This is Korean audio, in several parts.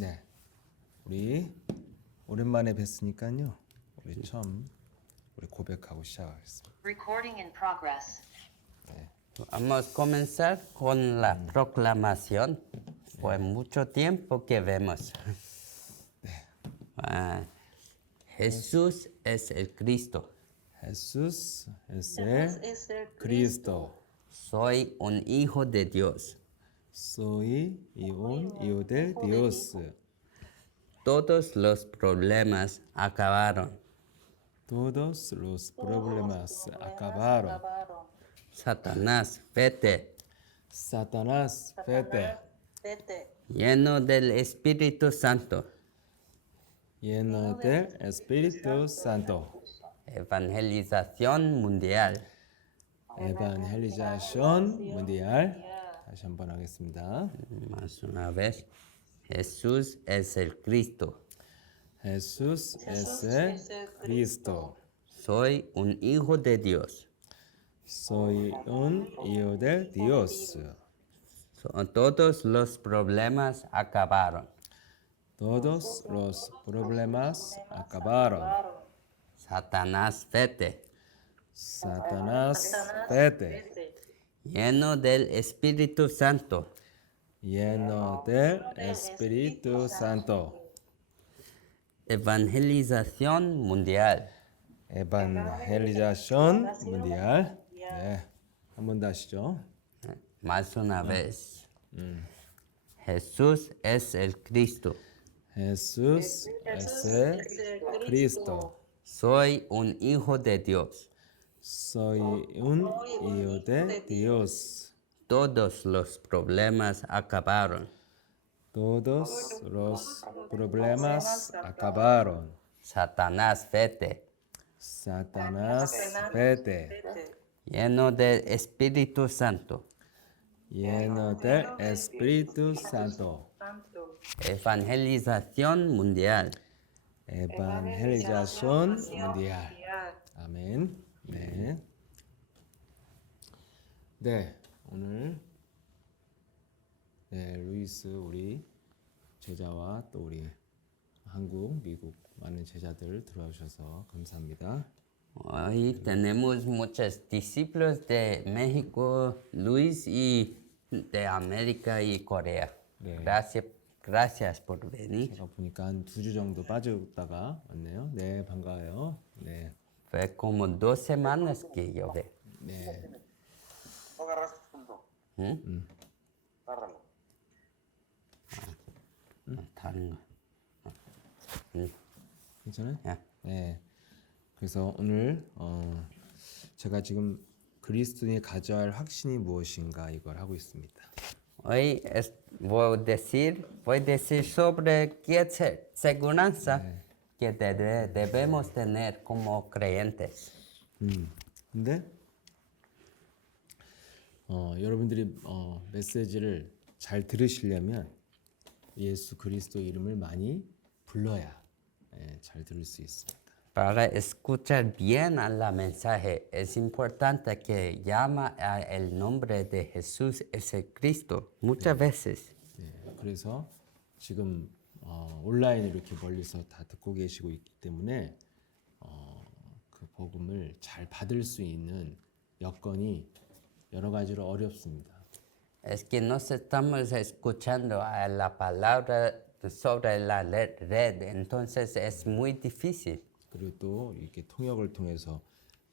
네, 우리 오랜만에 뵀으니까요. 우리 처음 우리 고백하고 시작하겠습니다. Recording in progress. Vamos a comenzar con la proclamación. Fue mucho tiempo que vemos. Ah, Jesús es el Cristo. Jesús es el Cristo. Soy un hijo de Dios. Soy un hijo de Dios. Todos los problemas acabaron. Todos los problemas acabaron. Satanás, vete. Satanás, vete. Lleno del Espíritu Santo. Lleno del Espíritu Santo. Evangelización mundial. Evangelización mundial. 다시 한번 하겠습니다. Más una vez. Jesús es el Cristo. Jesús es el Cristo. Soy un hijo de Dios. Soy un hijo de Dios. Todos los problemas acabaron. Todos los problemas acabaron. Satanás, vete. Satanás, vete. Lleno del Espíritu Santo. Lleno del Espíritu Santo. Evangelización mundial. Evangelización mundial. 네, 한 번 더 하시죠. Más una vez. Jesús es el Cristo. Jesús es el Cristo. Soy un hijo de Dios. Soy un hijo de Dios. Todos los problemas acabaron. Todos los problemas acabaron. Satanás, vete. Satanás, vete. Lleno del Espíritu Santo. Lleno del Espíritu Santo. Evangelización mundial. Evangelización mundial. 아멘. 네. 네, 오늘 루이스 우리 제자와 또 우리 한국, 미국 많은 제자들 들어와 주셔서 감사합니다. Hoy tenemos muchos discípulos de México, Luis, y de América y Corea. 네. Gracias por venir. 제가 보니까 한 2주 정도 빠졌다가 왔네요. 네, 반가워요. 네. Fue como 2 semanas que yo ve. 네. 다른 거. 괜찮아요? 야. 네. 그래서 오늘 제가 지금 그리스도인이 가져야 할 확신이 무엇인가 이걸 하고 있습니다. Hoy voy a decir sobre qué seguridad que debemos tener como creyentes. 근데 여러분들이 메시지를 잘 들으시려면 예수 그리스도 이름을 많이 불러야 잘 들을 수 있습니다. Para escuchar bien a la mensaje, es importante que llama a el nombre de Jesús, ese Cristo, muchas veces. 네, 그래서 지금 온라인으로 이렇게 멀리서 다 듣고 계시고 있기 때문에 그 복음을 잘 받을 수 있는 여건이 여러 가지로 어렵습니다. Es que nos estamos escuchando a la palabra sobre la red, entonces es muy difícil. 그리고 또 이렇게 통역을 통해서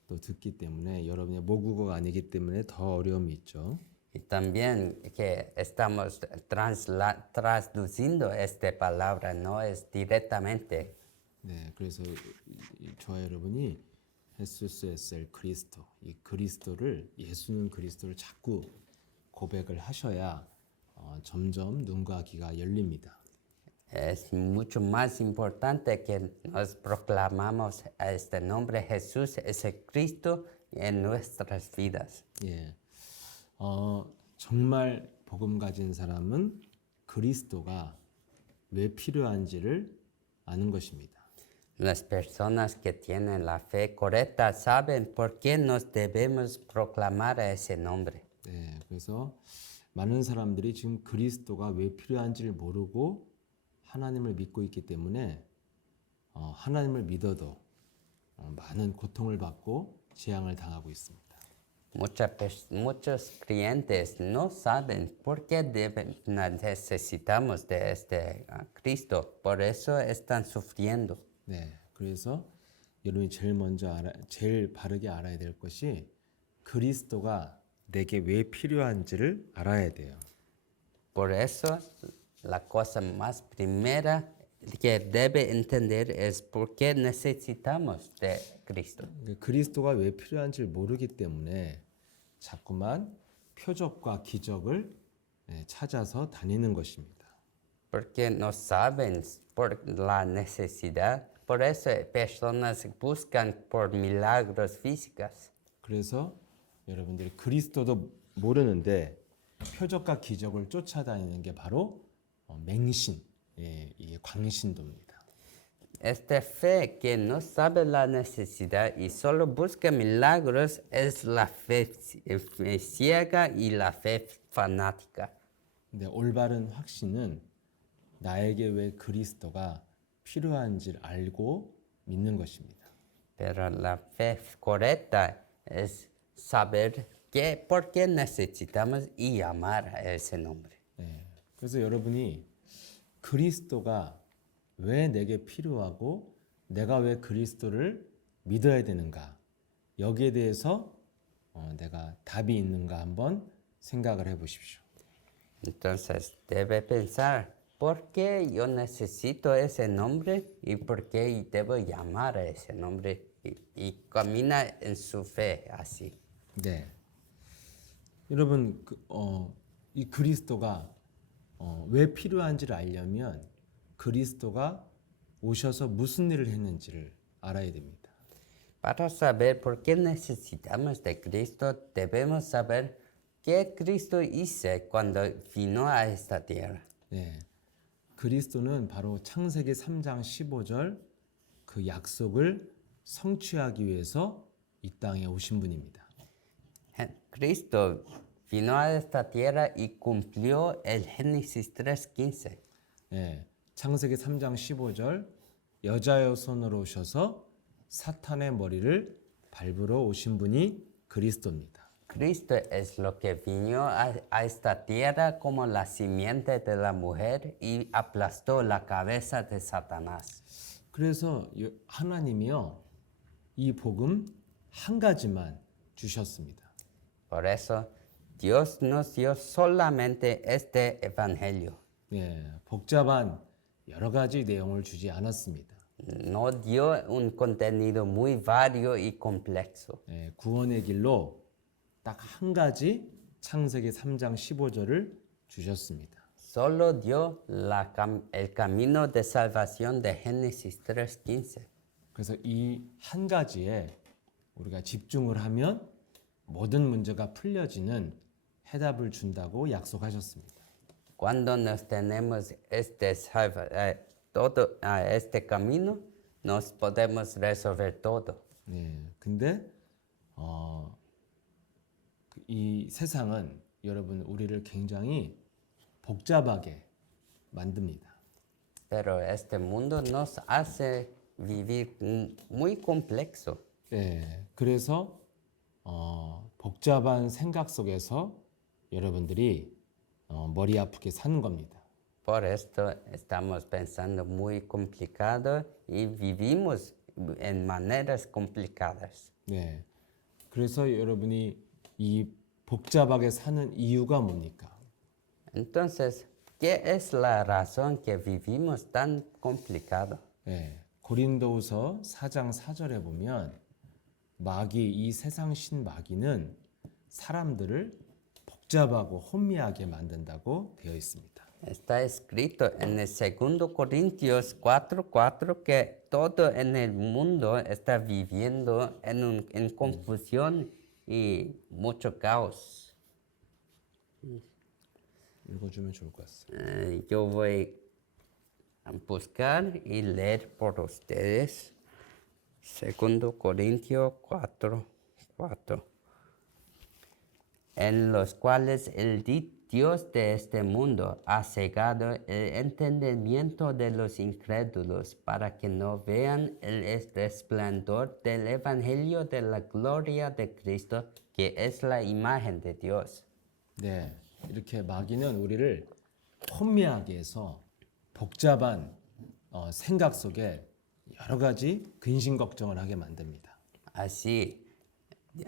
또 듣기 때문에 여러분의 모국어가 아니기 때문에 더 어려움이 있죠. Y también que estamos traduciendo esta palabra, no es directamente. 네, 그래서 저와 여러분이 예수스 에셀 그리스도, 이 그리스도를 예수는 그리스도를 자꾸 고백을 하셔야 점점 눈과 귀가 열립니다. Es mucho más importante que nos proclamamos a este nombre Jesús, ese Cristo en nuestras vidas. 예, 정말 복음 가진 사람은 그리스도가 왜 필요한지를 아는 것입니다. Las personas que tienen la fe correcta saben por qué nos debemos proclamar a ese nombre. 네, 그래서 많은 사람들이 지금 그리스도가 왜 필요한지를 모르고 하나님을 믿고 있기 때문에 하나님을 믿어도 많은 고통을 받고 재앙을 당하고 있습니다. Muchos creyentes no saben por qué necesitamos de este Cristo, por eso están sufriendo. 네, 그래서 여러분이 제일 바르게 알아야 될 것이 그리스도가 내게 왜 필요한지를 알아야 돼요. Por eso, la cosa más primera que debe entender es por qué necesitamos de Cristo. 그리스도가 왜 필요한지를 모르기 때문에 자꾸만 표적과 기적을 찾아서 다니는 것입니다. Porque no saben por la necesidad. Por eso personas buscan por milagros físicos. 그래서 여러분들이 그리스도도 모르는데 표적과 기적을 쫓아다니는 게 바로 맹신, 이게 광신도입니다. Esta fe que no sabe la necesidad y solo busca milagros es la fe ciega y la fe fanática. 근데 올바른 확신은 나에게 왜 그리스도가 필요한지를 알고 믿는 것입니다. Pero la fe correcta es saber por qué necesitamos y amar a ese nombre. 그래서 여러분이 그리스도가 왜 내게 필요하고 내가 왜 그리스도를 믿어야 되는가 여기에 대해서 내가 답이 있는가 한번 생각을 해보십시오. Entonces debe pensar, ¿por qué yo necesito ese nombre y por qué debo llamar a ese nombre? Y camina en su fe así. 네, 여러분 이 그리스도가 왜 필요한지를 알려면 그리스도가 오셔서 무슨 일을 했는지를 알아야 됩니다. Para saber por qué necesitamos de Cristo, debemos saber qué Cristo hizo cuando vino a esta tierra. 네, 그리스도는 바로 창세기 3장 15절 그 약속을 성취하기 위해서 이 땅에 오신 분입니다. Cristo vino a esta tierra y cumplió el Génesis 3:15. 네, 창세기 3장 15절 여자의 손으로 오셔서 사탄의 머리를 밟으러 오신 분이 그리스도입니다. Cristo es lo que vino a esta tierra como la simiente de la mujer y aplastó la cabeza de Satanás. 그래서 하나님이요 이 복음 한 가지만 주셨습니다. Por eso Dios nos dio solamente este evangelio. 네, 복잡한 여러 가지 내용을 주지 않았습니다. No dio un contenido muy vario y complexo. 네, 구원의 길로 딱 한 가지 창세기 3장 15절을 주셨습니다. Solo dio el camino de salvación de Génesis 3:15. 그래서 이 한 가지에 우리가 집중을 하면 모든 문제가 풀려지는 해답을 준다고 약속하셨습니다. Cuando nos tenemos este camino, nos podemos resolver todo. 네, 근데 이 세상은 여러분 우리를 굉장히 복잡하게 만듭니다. Pero este mundo nos hace vivir muy complexo. 네, 그래서 복잡한 생각 속에서 여러분들이 머리 아프게 사는 겁니다. Por esto estamos pensando muy complicado y vivimos en maneras complicadas. 네, 그래서 여러분이 이 복잡하게 사는 이유가 뭡니까? Entonces, ¿qué es la razón que vivimos tan complicado? 네, 고린도후서 4장 4절에 보면 이 세상 신 마귀는 사람들을 복잡하고 혼미하게 만든다고 되어 있습니다. Está escrito en el 2 Corintios 4:4 que todo en el mundo está viviendo en confusión y mucho caos. 읽어주면 좋을 것 같습니다. Yo voy a buscar y leer por ustedes 2 Corintios 4:4, en los cuales el Dios de este mundo ha cegado el entendimiento de los incrédulos para que no vean el resplandor del Evangelio de la gloria de Cristo, que es la imagen de Dios. 네, 이렇게 마귀는 우리를 혼미하게 해서 복잡한 생각 속에 여러 가지 근심 걱정을 하게 만듭니다. Así,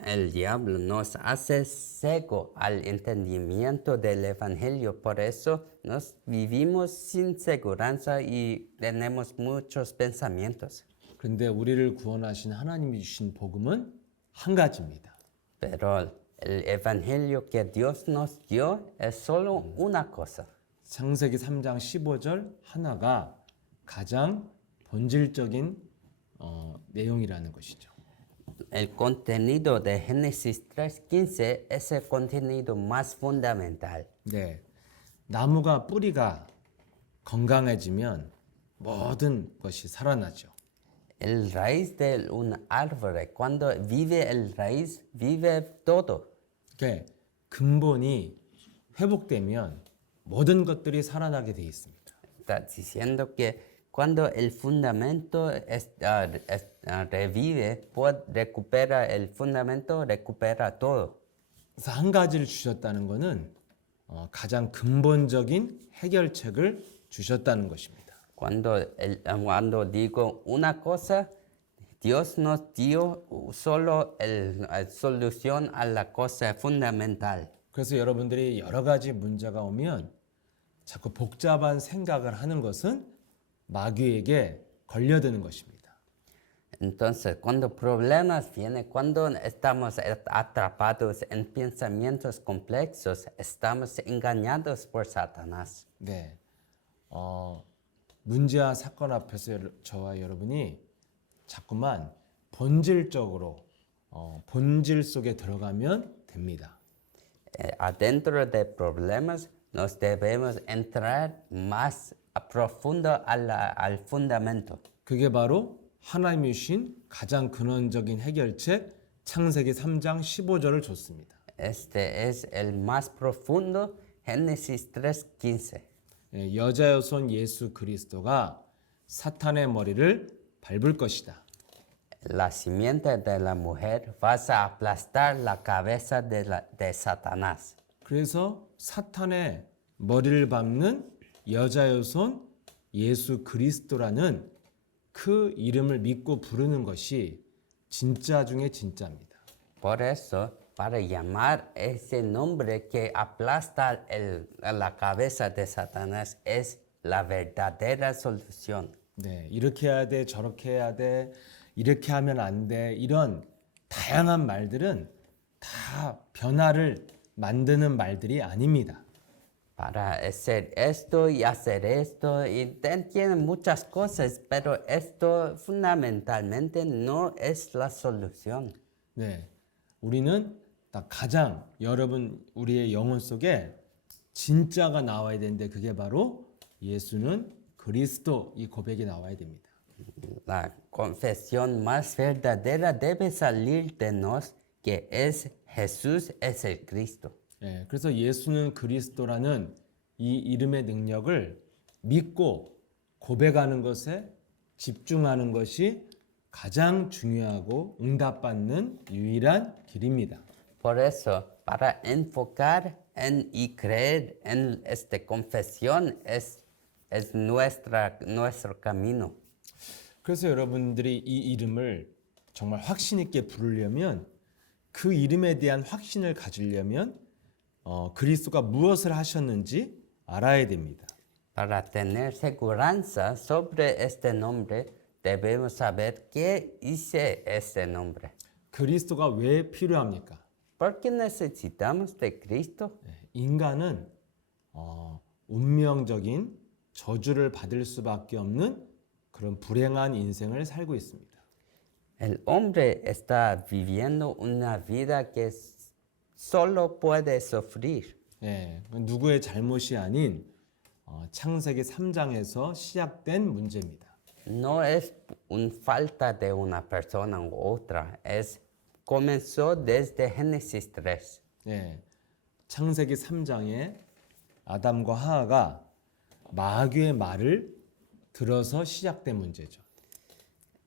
el diablo nos hace ciego al entendimiento del Evangelio, por eso nos vivimos sin seguridad y tenemos muchos pensamientos. 그런데 우리를 구원하신 하나님이 주신 복음은 한 가지입니다. Pero el Evangelio que Dios nos dio es solo una cosa. 창세기 3장 15절 하나가 가장 본질적인 내용이라는 것이죠. El contenido de Génesis 3:15 es el contenido más fundamental. 네, 나무가 뿌리가 건강해지면 모든 것이 살아나죠. El raíz de un árbol, cuando vive el raíz, vive todo. 그러니까 근본이 회복되면 모든 것들이 살아나게 돼 있습니다. Está diciendo que cuando el fundamento revive, recupera el fundamento, recupera todo. 그래서 한 가지를 주셨다는 것은 가장 근본적인 해결책을 주셨다는 것입니다. Cuando digo una cosa, Dios nos dio solo la solución a la cosa fundamental. 그래서 여러분들이 여러 가지 문제가 오면 자꾸 복잡한 생각을 하는 것은 마귀에게 걸려드는 것입니다. Entonces, cuando problemas vienen, cuando estamos atrapados en pensamientos complejos, estamos engañados por Satanás. 네, 문제와 사건 앞에서 저와 여러분이 자꾸만 본질적으로 본질 속에 들어가면 됩니다. Adentro de problemas, nos debemos entrar más a profundo al fundamento. 그게 바로 하나님이 주신 가장 근원적인 해결책 창세기 3장 15절을 줬습니다. Este es el más profundo, Génesis 3:15. 여자의 손 예수 그리스도가 사탄의 머리를 밟을 것이다. La simiente de la mujer vas a aplastar la cabeza de Satanás. 그래서 사탄의 머리를 밟는 여자의 손 예수 그리스도라는 그 이름을 믿고 부르는 것이 진짜 중에 진짜입니다. Por eso, para llamar ese nombre que aplasta la cabeza de Satanás es la verdadera solución. 네, 이렇게 해야 돼, 저렇게 해야 돼, 이렇게 하면 안 돼, 이런 다양한 말들은 다 변화를 만드는 말들이 아닙니다. Para hacer esto y hacer esto, y tienen muchas cosas, pero esto fundamentalmente no es la solución. 네, 우리는 딱 가장 여러분 우리의 영혼 속에 진짜가 나와야 되는데 그게 바로 예수는 그리스도 이 고백이 나와야 됩니다. La confesión más verdadera debe salir de nos, que es Jesús es el Cristo. 예, 그래서 예수는 그리스도라는 이 이름의 능력을 믿고 고백하는 것에 집중하는 것이 가장 중요하고 응답받는 유일한 길입니다. Por eso, para enfocar y creer en esta confesión es nuestro camino. 그래서 여러분들이 이 이름을 정말 확신 있게 부르려면 그 이름에 대한 확신을 가지려면 그리스도가 무엇을 하셨는지 알아야 됩니다. Para tener seguridad sobre este nombre, debemos saber qué dice este nombre. 그리스도가 왜 필요합니까? ¿Por qué necesitamos de Cristo? 인간은 운명적인 저주를 받을 수밖에 없는 그런 불행한 인생을 살고 있습니다. El hombre está viviendo una vida que solo puede sufrir. 예, 누구의 잘못이 아닌 창세기 3장에서 시작된 문제입니다. No es una falta de una persona u otra, comenzó desde Génesis 3. 예, 창세기 3장에 아담과 하와가 마귀의 말을 들어서 시작된 문제죠.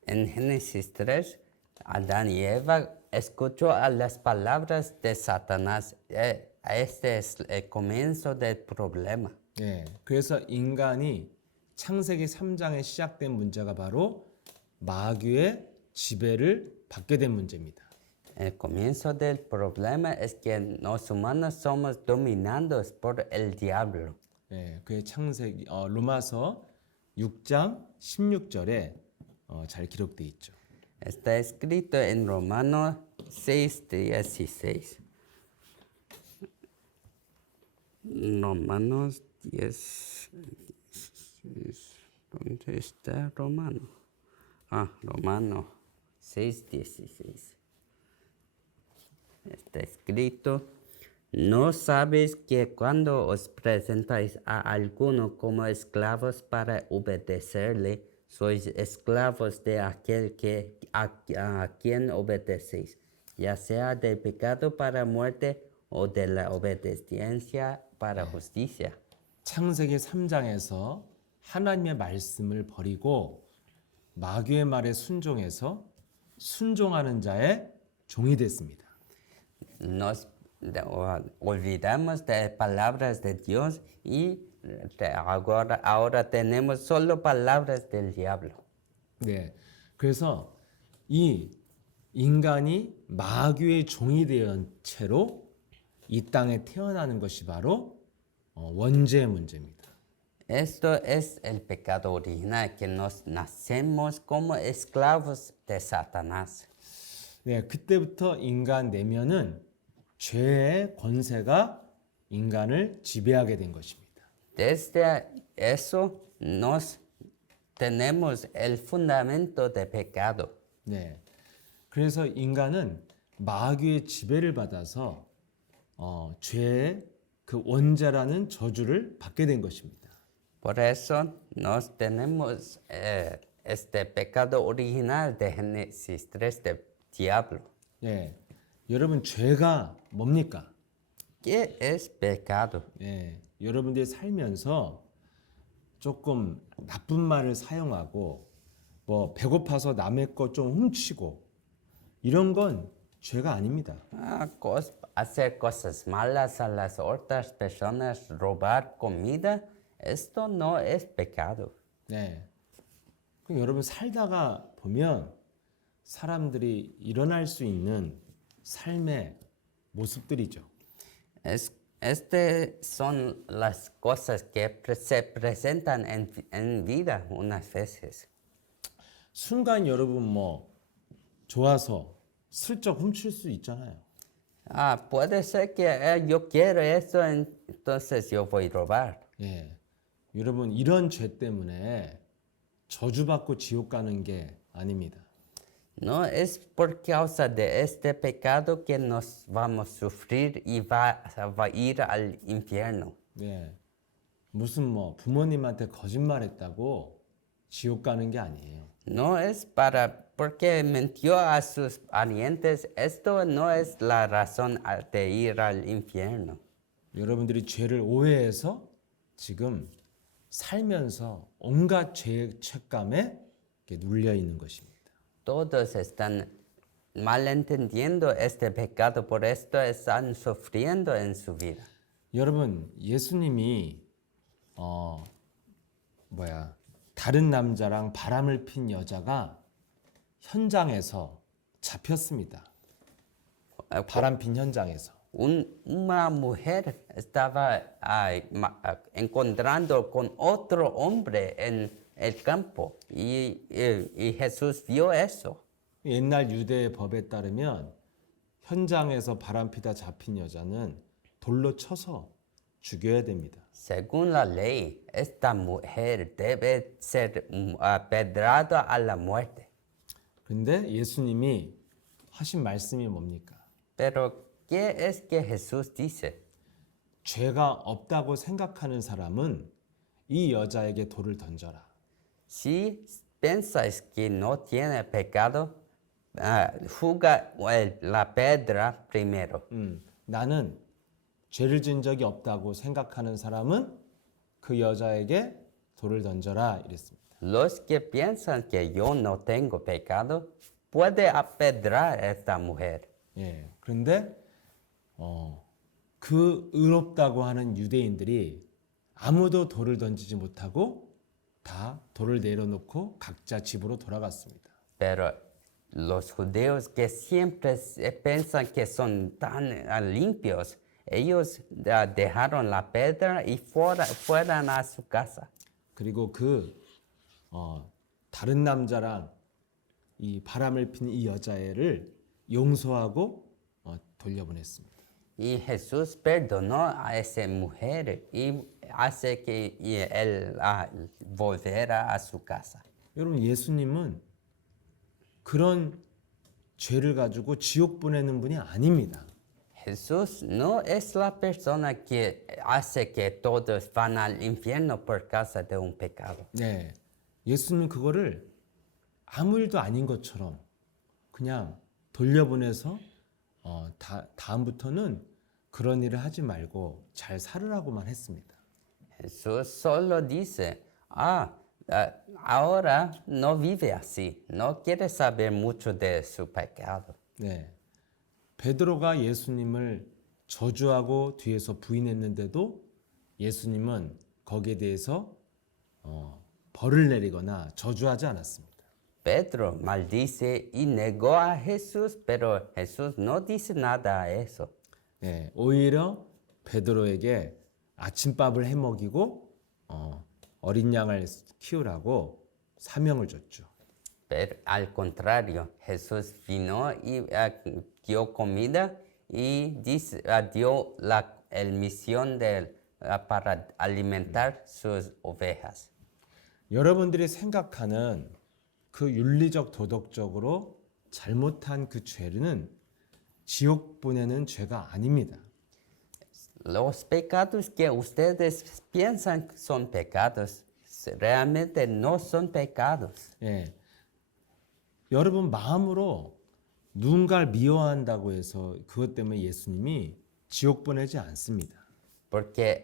En Génesis 3, Adán y Eva escuchó a las palabras de Satanás. Este es el comienzo del problema. 예, 그래서 인간이 창세기 3장에 시작된 문제가 바로 마귀의 지배를 받게 된 문제입니다. El comienzo del problema es que los humanos somos dominados por el diablo. 예, 그의 창세기 로마서 6장 16절에 잘 기록되어 있죠. Está escrito en Romanos 6:16. Romanos 10. ¿Dónde está Romano? Romanos 6:16. Está escrito, ¿no sabéis que cuando os presentáis a alguno como esclavos para obedecerle, sois esclavos de aquel a quien obedecéis, ya sea del pecado para muerte o de la obediencia para justicia? 창세기 3장에서 하나님의 말씀을 버리고 마귀의 말에 순종해서 순종하는 자의 종이 됐습니다. Nos olvidamos de palabras de Dios y ahora tenemos solo palabras del diablo. 네, 그래서 이 인간이 마귀의 종이 된 채로 이 땅에 태어나는 것이 바로 원죄의 문제입니다. Esto es el pecado original, que nos nacemos como esclavos de Satanás. 네, 그때부터 인간 내면은 죄의 권세가 인간을 지배하게 된 것입니다. Desde eso nos tenemos el fundamento de pecado. 네, 그래서 인간은 마귀의 지배를 받아서 죄의 그 원죄라는 저주를 받게 된 것입니다. Por eso nos tenemos este pecado original de Génesis 3 del diablo. 예, 여러분 죄가 뭡니까? ¿Qué es pecado? 예, 여러분들이 살면서 조금 나쁜 말을 사용하고 뭐 배고파서 남의 것 좀 훔치고 이런 건 죄가 아닙니다. Hacer cosas malas a las otras personas, robar comida, esto no es pecado. 네, 그럼 여러분 살다가 보면 사람들이 일어날 수 있는 삶의 모습들이죠. Estas son las cosas que se presentan en vida unas veces. 순간 여러분 뭐 좋아서 슬쩍 훔칠 수 있잖아요. Puede ser que yo quiero eso, entonces yo voy a robar. 예, 여러분 이런 죄 때문에 저주받고 지옥 가는 게 아닙니다. No es por causa de este pecado que nos vamos a sufrir y va a ir al infierno. 네, 무슨 뭐 부모님한테 거짓말했다고 지옥 가는 게 아니에요. No es porque mintió a sus parientes, esto no es la razón de ir al infierno. 여러분들이 죄를 오해해서 지금 살면서 온갖 죄의 책감에 눌려 있는 것입니다. Todos están malentendiendo este pecado, por esto están sufriendo en su vida. 여러분 예수님이 다른 남자랑 바람을 핀 여자가 현장에서 잡혔습니다. 바람 핀 현장에서. Una mujer estaba encontrando con otro hombre en el campo y Jesús vio eso. 옛날 유대의 법에 따르면 현장에서 바람 피다 잡힌 여자는 돌로 쳐서 죽여야 됩니다. Según la ley, esta mujer debe ser apedrada a la muerte. 근데 예수님이 하신 말씀이 뭡니까? Pero ¿qué es que Jesús dice? 죄가 없다고 생각하는 사람은 이 여자에게 돌을 던져라. Si pensáis que no tiene pecado, juega la piedra primero. 나는 죄를 지은 적이 없다고 생각하는 사람은 그 여자에게 돌을 던져라 이랬습니다. Los que piensan que yo no tengo pecado, puede apedrear a esta mujer. 예. 그런데 그 의롭다고 하는 유대인들이 아무도 돌을 던지지 못하고 다 돌을 내려놓고 각자 집으로 돌아갔습니다. Pero los judíos que siempre piensan que son tan limpios, ellos dejaron la piedra y fueron a su casa. 그리고 다른 남자랑 이 바람을 핀 이 여자애를 용서하고 돌려보냈습니다. Y Jesús perdonó a esa mujer y hace que él volviera a su casa. 여러분 예수님은 그런 죄를 가지고 지옥 보내는 분이 아닙니다. Jesús no es la persona que hace que todos van al infierno por causa de un pecado. 네, 예수님은 그거를 아무 일도 아닌 것처럼 그냥 돌려보내서 다음부터는 그런 일을 하지 말고 잘 살으라고만 했습니다. Jesús solo dice, ahora no vive así, no quiere saber mucho de su pecado. 네, 베드로가 예수님을 저주하고 뒤에서 부인했는데도 예수님은 거기에 대해서 벌을 내리거나 저주하지 않았습니다. Pedro maldice y negó a Jesús, pero Jesús no dice nada a eso. 네, 오히려 베드로에게 아침밥을 해 먹이고 어린 양을 키우라고 사명을 줬죠. Pero al contrario, Jesús vino y dio comida y dio el misión para alimentar sus ovejas. 여러분들이 생각하는 그 윤리적 도덕적으로 잘못한 그 죄는 지옥 보내는 죄가 아닙니다. Los pecados que ustedes piensan son pecados, realmente no son pecados. 예. 여러분 마음으로 누군가를 미워한다고 해서 그것 때문에 예수님이 지옥 보내지 않습니다. Porque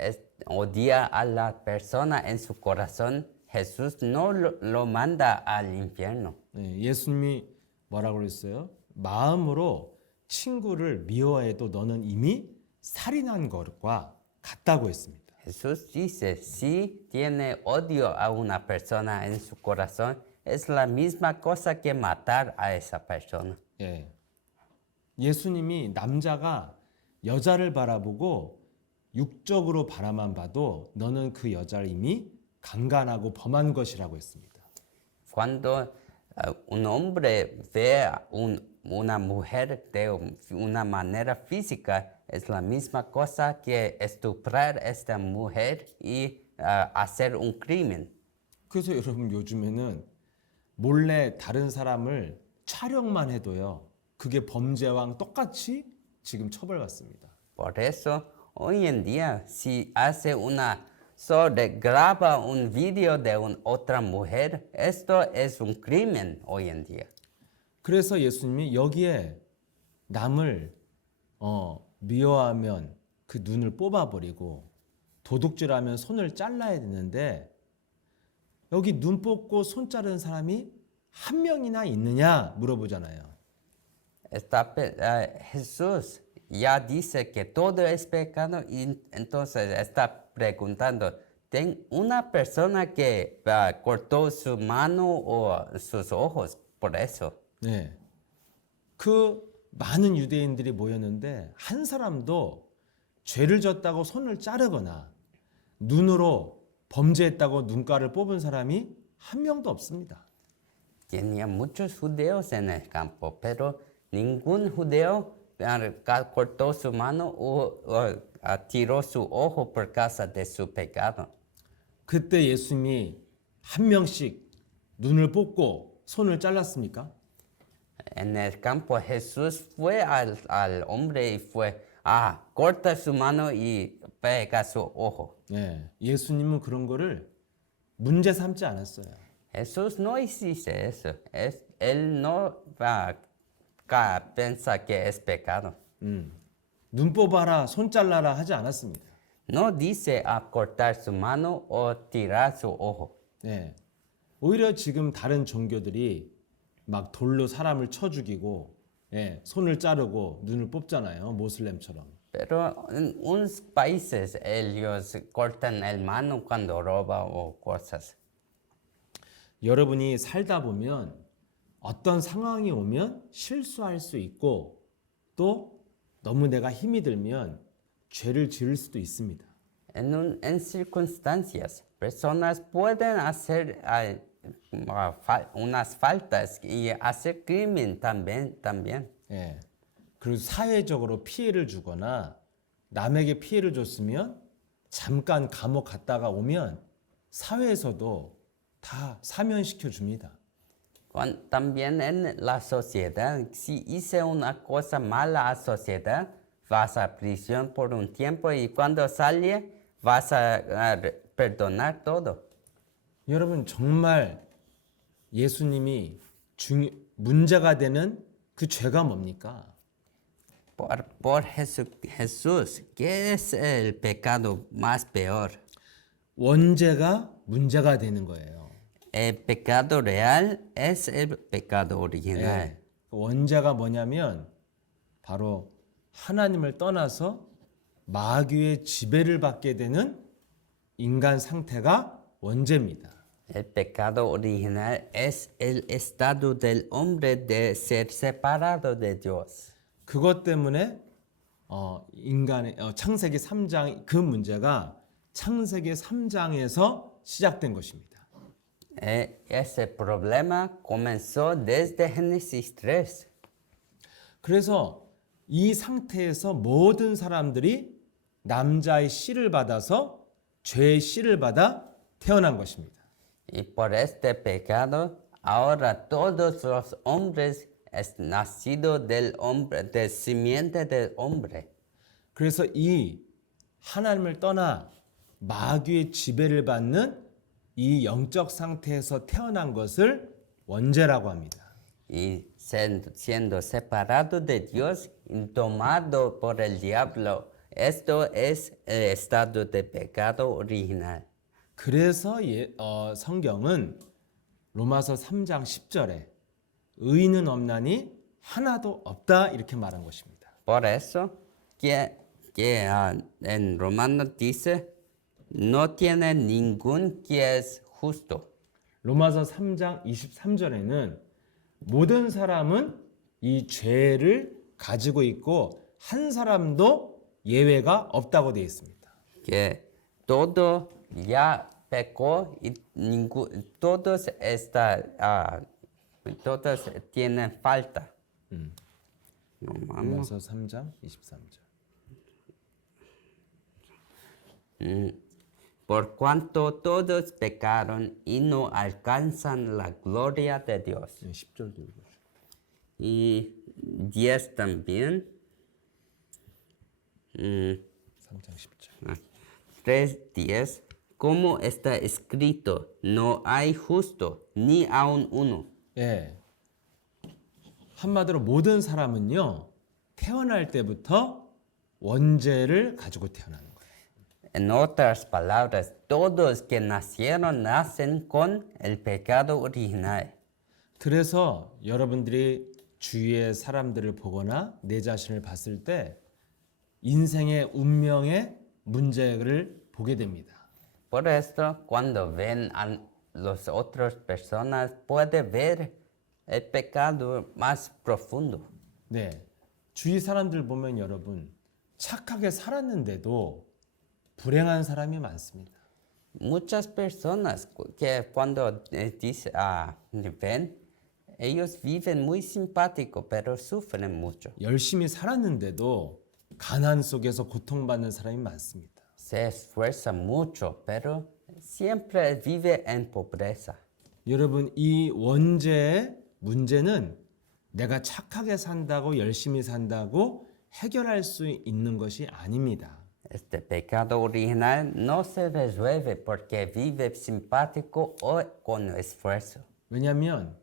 odia a la persona en su corazón, Jesús no lo manda al infierno. 예, 예수님이 뭐라고 그랬어요? 마음으로 친구를 미워해도 너는 이미 살인한 것과 같다고 했습니다. Jesús dice, si tiene odio a una persona en su corazón, es la misma cosa que matar a esa persona. 예. 예수님이 남자가 여자를 바라보고 육적으로 바라만 봐도 너는 그 여자를 이미 강간하고 범한 것이라고 했습니다. Cuando un hombre ve a una mujer de una manera física, es la misma cosa que estuprar a esta mujer y hacer un crimen. 그래서 여러분 요즘에는 몰래 다른 사람을 촬영만 해도요. 그게 범죄와 똑같이 지금 처벌받습니다. Por eso, hoy en día, si graba un video de otra mujer, esto es un crimen hoy en día. 그래서 예수님이 여기에 남을 미워하면 그 눈을 뽑아버리고 도둑질하면 손을 잘라야 되는데 여기 눈 뽑고 손 자른 사람이 한 명이나 있느냐 물어보잖아요. Jesús ya dice que todo es pecado y entonces está preguntando, ¿ten una persona que cortó su mano o sus ojos por eso? 네, 그 많은 유대인들이 모였는데 한 사람도 죄를 졌다고 손을 자르거나 눈으로 범죄했다고 눈가를 뽑은 사람이 한 명도 없습니다. Tenía muchos judíos en el campo, pero ningún judío cortó su mano o tiró su ojo por causa de su pecado. 그때 예수님이 한 명씩 눈을 뽑고 손을 잘랐습니까? En el campo Jesús fue al hombre y fue, corta su mano y pega su ojo. 네, 예수님은 그런 거를 문제 삼지 않았어요. Jesús no hiciste eso. Él no piensa que es pecado. 눈 뽑아라, 손 잘라라 하지 않았습니다. No dice a cortar su mano o tirar su ojo. 네. 오히려 지금 다른 종교들이 막 돌로 사람을 쳐 죽이고 예, 손을 자르고 눈을 뽑잖아요. 모슬렘처럼. Pero en unos países ellos cortan el mano cuando roba o cosas. 여러분이 살다 보면 어떤 상황이 오면 실수할 수 있고 또 너무 내가 힘이 들면 죄를 지을 수도 있습니다. En circunstancias, personas pueden hacer unas faltas y hacer crimen también. 예. 그리고 사회적으로 피해를 주거나 남에게 피해를 줬으면 잠깐 감옥 갔다가 오면 사회에서도 다 사면시켜 줍니다. También en la sociedad, si hice una cosa mala a la sociedad, vas a prisión por un tiempo y cuando sale vas a perdonar todo. 여러분 정말 예수님이 문제가 되는 그 죄가 뭡니까? Por Jesús, ¿qué es el pecado más peor? 원죄가 문제가 되는 거예요. El pecado real es el pecado original. 예. 원죄가 뭐냐면 바로 하나님을 떠나서 마귀의 지배를 받게 되는 인간 상태가 원죄입니다. El pecado original es el estado del hombre de ser separado de Dios. 그것 때문에 인간의 창세기 3장 그 문제가 창세기 3장에서 시작된 것입니다. Ese problema comenzó desde Génesis 3. 그래서 이 상태에서 모든 사람들이 남자의 씨를 받아서 죄의 씨를 받아 태어난 것입니다. Y por este pecado, ahora todos los hombres es nacido del hombre, de simiente del hombre. 그래서 이 하나님을 떠나 마귀의 지배를 받는 이 영적 상태에서 태어난 것을 원죄라고 합니다. Y siendo separado de Dios y tomado por el diablo, esto es el estado de pecado original. 그래서 성경은 로마서 3장 10절에 의인은 없나니 하나도 없다 이렇게 말한 것입니다. Por eso que en Romanos dice, no tiene ningún que es justo. 로마서 3장 23절에는 모든 사람은 이 죄를 가지고 있고 한 사람도 예외가 없다고 되어 있습니다. Que todo ya pecó y todos tienen falta. 로마서 3장 23절. Por cuanto todos pecaron y no alcanzan la gloria de Dios. 10절도 읽어주세요. Y 10 también. 3장 10절. 3:10. Como está escrito, no hay justo, ni aun uno. 예. 한마디로 모든 사람은요. 태어날 때부터 원죄를 가지고 태어나는 거예요. En otras palabras, todos que nacieron nacen con el pecado original. 그래서 여러분들이 주위의 사람들을 보거나 내 자신을 봤을 때 인생의 운명의 문제를 보게 됩니다. Por esto, cuando ven a las otras personas, puede ver el pecado más profundo. 네. 주위 사람들 보면 여러분 착하게 살았는데도 불행한 사람이 많습니다. Muchas personas que cuando ven, ellos viven muy simpático, pero sufren mucho. 열심히 살았는데도 가난 속에서 고통받는 사람이 많습니다. Se esfuerza mucho, pero siempre vive en pobreza. 여러분 이 원죄의 문제는 내가 착하게 산다고 열심히 산다고 해결할 수 있는 것이 아닙니다. Este pecado original no se resuelve porque vive simpático o con esfuerzo. 왜냐하면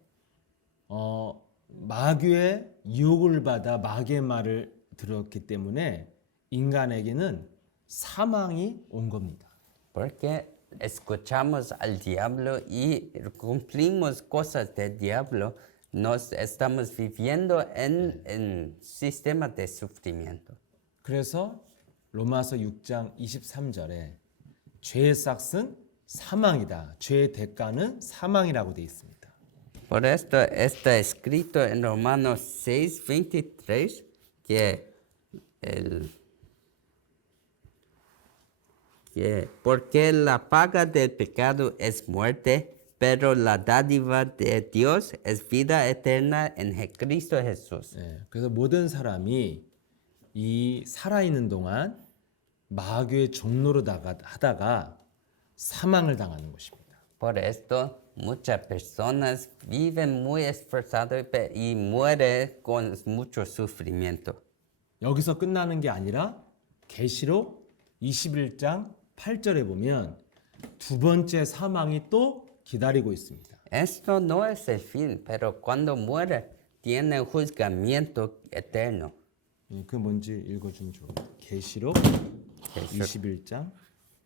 마귀의 유혹을 받아 마귀의 말을 들었기 때문에 인간에게는 사망이 온 겁니다. Porque escuchamos al diablo y cumplimos cosas del diablo, nos estamos viviendo en sistema de sufrimiento. 그래서 로마서 6장 23절에 죄의 삭은 사망이다. 죄의 대가는 사망이라고 되어 있습니다. Por esto está escrito en Romanos 6:23 que porque la paga del pecado es muerte, pero la dádiva de Dios es vida eterna en Cristo Jesús. 그래서 모든 사람이 이 살아있는 동안 마귀의 종로로 하다가 사망을 당하는 것입니다. Por esto, muchas personas viven muy esforzados y mueren con mucho sufrimiento. 여기서 끝나는 게 아니라 계시록 21장 8절에 보면 두 번째 사망이 또 기다리고 있습니다. Esto no es el fin, pero cuando muere, tiene juzgamiento eterno. 그 뭔지 읽어주면 좋아요. 계시록 21장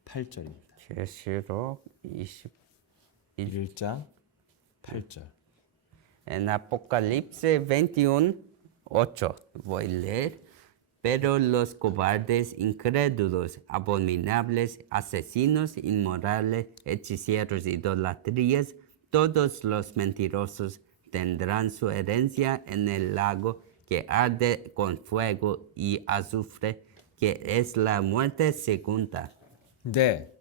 8절입니다. 계시록 1장 8절. En Apocalipsis 21:8 voy a leer. Pero los cobardes, incrédulos, abominables, asesinos, inmorales, hechiceros, idolatrías, todos los mentirosos tendrán su herencia en el lago que arde con fuego y azufre, que es la muerte segunda. 근데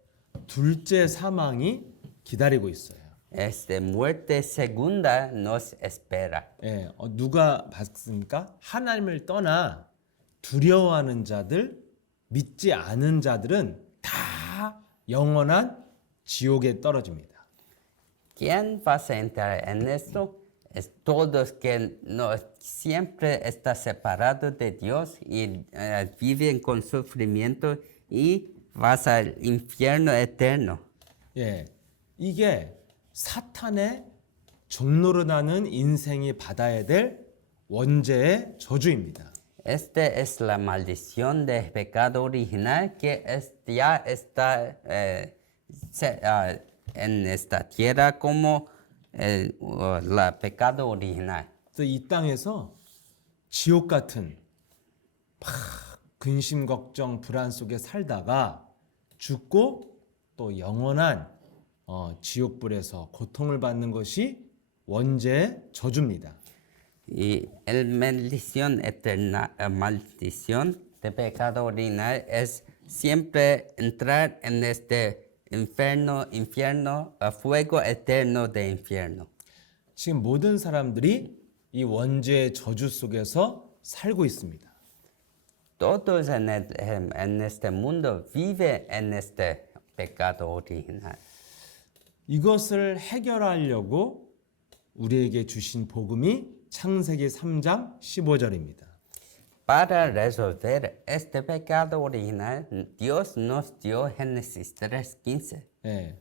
둘째 사망이 기다리고 있어요. Esta muerte segunda nos espera. 예, 누가 봤습니까? 하나님을 떠나 두려워하는 자들, 믿지 않은 자들은 다 영원한 지옥에 떨어집니다. ¿Quién va a entrar en esto? Es todos que no, siempre están separados de Dios y viven con sufrimiento y vas al infierno eterno. 예, 이게 사탄의 종노릇하는 인생이 받아야 될 원죄의 저주입니다. Esta es la maldición del pecado original que ya está en esta tierra como el pecado original. 그래서 이 땅에서 지옥 같은 막 근심, 걱정, 불안 속에 살다가 죽고 또 영원한 지옥불에서 고통을 받는 것이 원죄의 저주입니다. Y el maldición eterna, maldición de pecado original es siempre entrar en este infierno, fuego eterno de infierno. 지금 모든 사람들이 이 원죄의 저주 속에서 살고 있습니다. Todos en este mundo viven en este pecado original. 이것을 해결하려고 우리에게 주신 복음이 창세기 3장 15절입니다. Para resolver este pecado original, Dios nos dio Génesis 3:15. 예,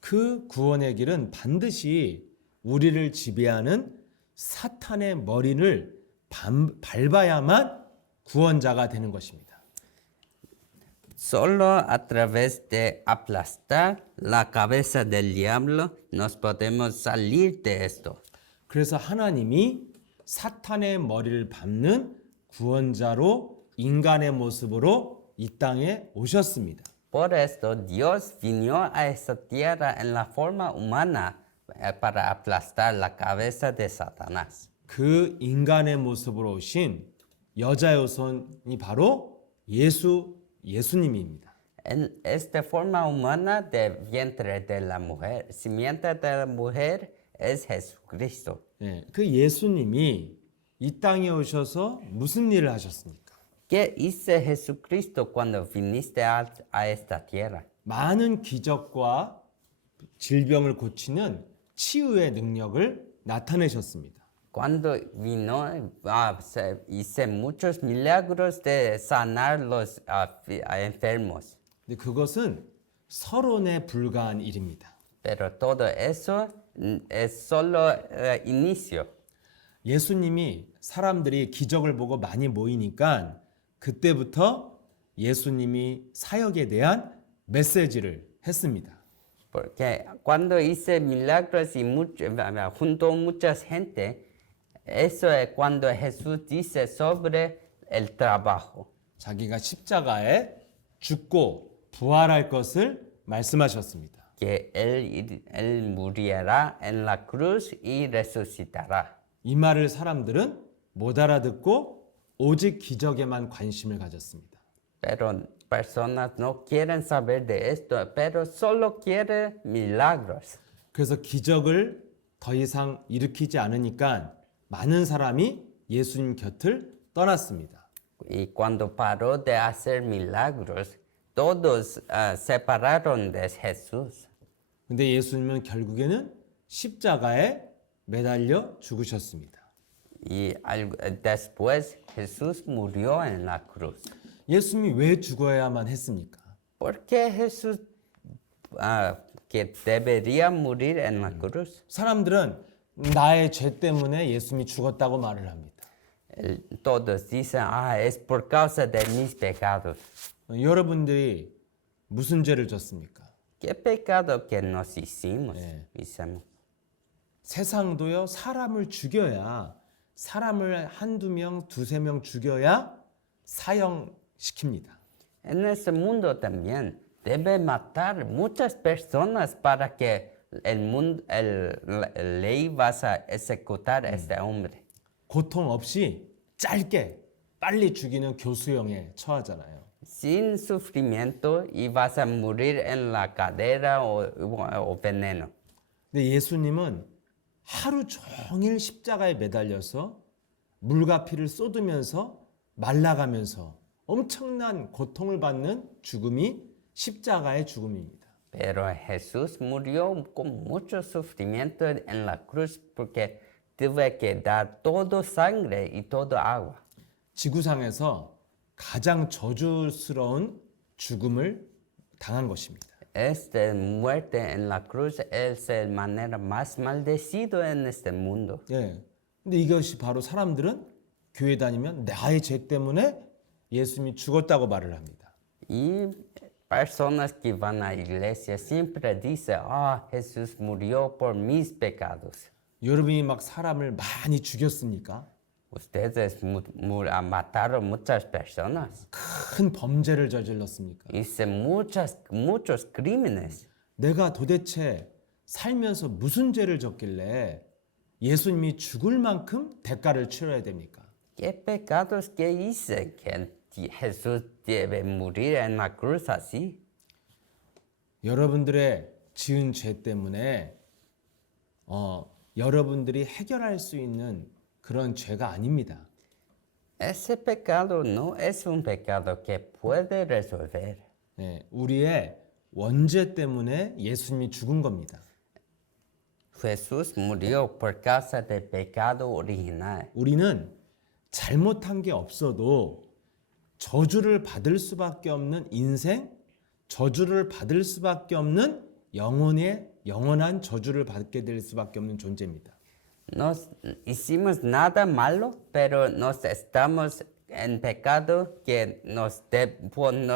그 구원의 길은 반드시 우리를 지배하는 사탄의 머리를 밟아야만 구원자가 되는 것입니다. Solo a través de aplastar la cabeza del diablo nos podemos salir de esto. 그래서 하나님이 사탄의 머리를 밟는 구원자로 인간의 모습으로 이 땅에 오셨습니다. Por esto Dios vino a esta tierra en la forma humana para aplastar la cabeza de Satanás. 그 인간의 모습으로 오신 여자의 손이 바로 예수님입니다. En esta forma humana de vientre de la mujer, simiente de la mujer es Jesucristo. 예, 그 예수님이 이 땅에 오셔서 무슨 일을 하셨습니까? ¿Qué hizo Jesucristo cuando viniste a esta tierra? 많은 기적과 질병을 고치는 치유의 능력을 나타내셨습니다. Cuando vino, hice muchos milagros de sanar los enfermos. 근데 그것은 서론에 불과한 일입니다. Pero todo eso es solo inicio. 예수님이 사람들이 기적을 보고 많이 모이니까 그때부터 예수님이 사역에 대한 메시지를 했습니다. Porque cuando hice milagros y junto a mucha gente, eso es cuando Jesús dice sobre el trabajo. 자기가 십자가에 죽고 부활할 것을 말씀하셨습니다. Que él muriera en la cruz y resucitará. 이 말을 사람들은 못 알아듣고 오직 기적에만 관심을 가졌습니다. Pero personas no quieren saber de esto, pero solo quieren milagros. 그래서 기적을 더 이상 일으키지 않으니까 많은 사람이 예수님 곁을 떠났습니다. Y cuando paró de hacer milagros, todos separaron de Jesús. 근데 예수님은 결국에는 십자가에 매달려 죽으셨습니다. Y después Jesús murió en la cruz. 예수님이 왜 죽어야만 했습니까? ¿Por qué Jesús que debería morir en la cruz? 사람들은 나의 죄 때문에 예수님이 죽었다고 말을 합니다. Todos dicen, es por causa de mis pecados. 여러분들이 무슨 죄를 졌습니까? ¿Qué pecado que nos hicimos? Hicimos. 세상도요, 사람을 죽여야, 사람을 한두 명, 두세 명 죽여야 사형시킵니다. En ese mundo también debe matar muchas personas para que la ley vas a ejecutar a este hombre. 고통 없이 짧게 빨리 죽이는 교수형에 처하잖아요. Sin sufrimiento y vas a morir en la cadera o veneno. 근데 예수님은 하루 종일 십자가에 매달려서 물과 피를 쏟으면서 말라가면서 엄청난 고통을 받는 죽음이 십자가의 죽음입니다. Pero Jesús murió con mucho sufrimiento en la cruz porque tuve que dar todo sangre y todo agua. 지구상에서 가장 저주스러운 죽음을 당한 것입니다. Esta muerte en la cruz es la manera más maldecido en este mundo. 예. 근데 이것이 바로 사람들은 교회 다니면 나의 죄 때문에 예수님이 죽었다고 말을 합니다. Y personas que van a la iglesia siempre dicen, Jesús murió por mis pecados. 여러분이 막 사람을 많이 죽였습니까? Ustedes mataron muchas personas. 큰 범죄를 저질렀습니까? Hice muchos crímenes. 내가 도대체 살면서 무슨 죄를 졌길래 예수님이 죽을 만큼 대가를 치러야 됩니까? ¿Qué pecados que hice que Jesús debe morir en la cruz así? 여러분들의 지은 죄 때문에 여러분들이 해결할 수 있는 그런 죄가 아닙니다. Ese pecado no es un pecado que puede resolver. 네, 우리의 원죄 때문에 예수님이 죽은 겁니다. Jesús murió por causa del pecado original. 우리는 잘못한 게 없어도 저주를 받을 수밖에 없는 인생, 저주를 받을 수밖에 없는 영원한 저주를 받게 될 수밖에 없는 존재입니다. Nos hicimos nada malo, pero nos estamos en pecado que nos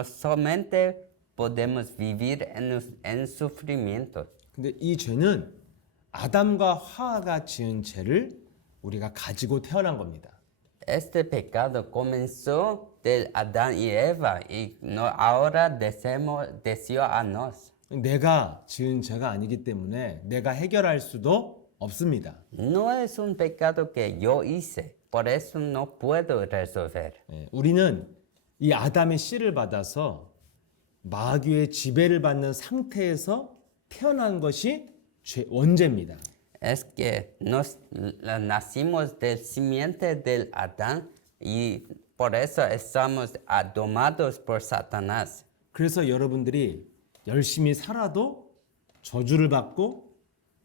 solamente podemos vivir en sufrimiento. 근데 이 죄는 아담과 하와가 지은 죄를 우리가 가지고 태어난 겁니다. Este pecado comenzó del Adán y Eva y ahora deseó a nos. 내가 지은 죄가 아니기 때문에 내가 해결할 수도 없습니다. No es un pecado que yo hice, por eso no puedo resolver. 우리는 이 아담의 씨를 받아서 마귀의 지배를 받는 상태에서 태어난 것이 원죄입니다. Es que nacimos del simiente del Adán y por eso estamos domados por Satanás. 그래서 여러분들이 열심히 살아도 저주를 받고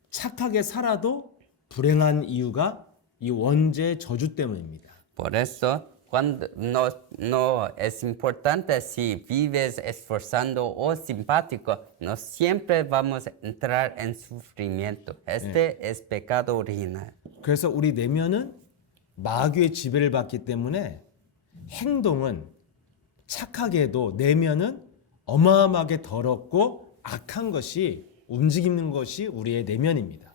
착하게 살아도 불행한 이유가 이 원죄 저주 때문입니다. Por eso, cuando no es importante si vives esforzando o simpático, no siempre vamos a entrar en sufrimiento. Este es pecado original. 그래서 우리 내면은 마귀의 지배를 받기 때문에 행동은 착하게 해도 내면은 어마어마하게 더럽고 악한 것이 움직이는 것이 우리의 내면입니다.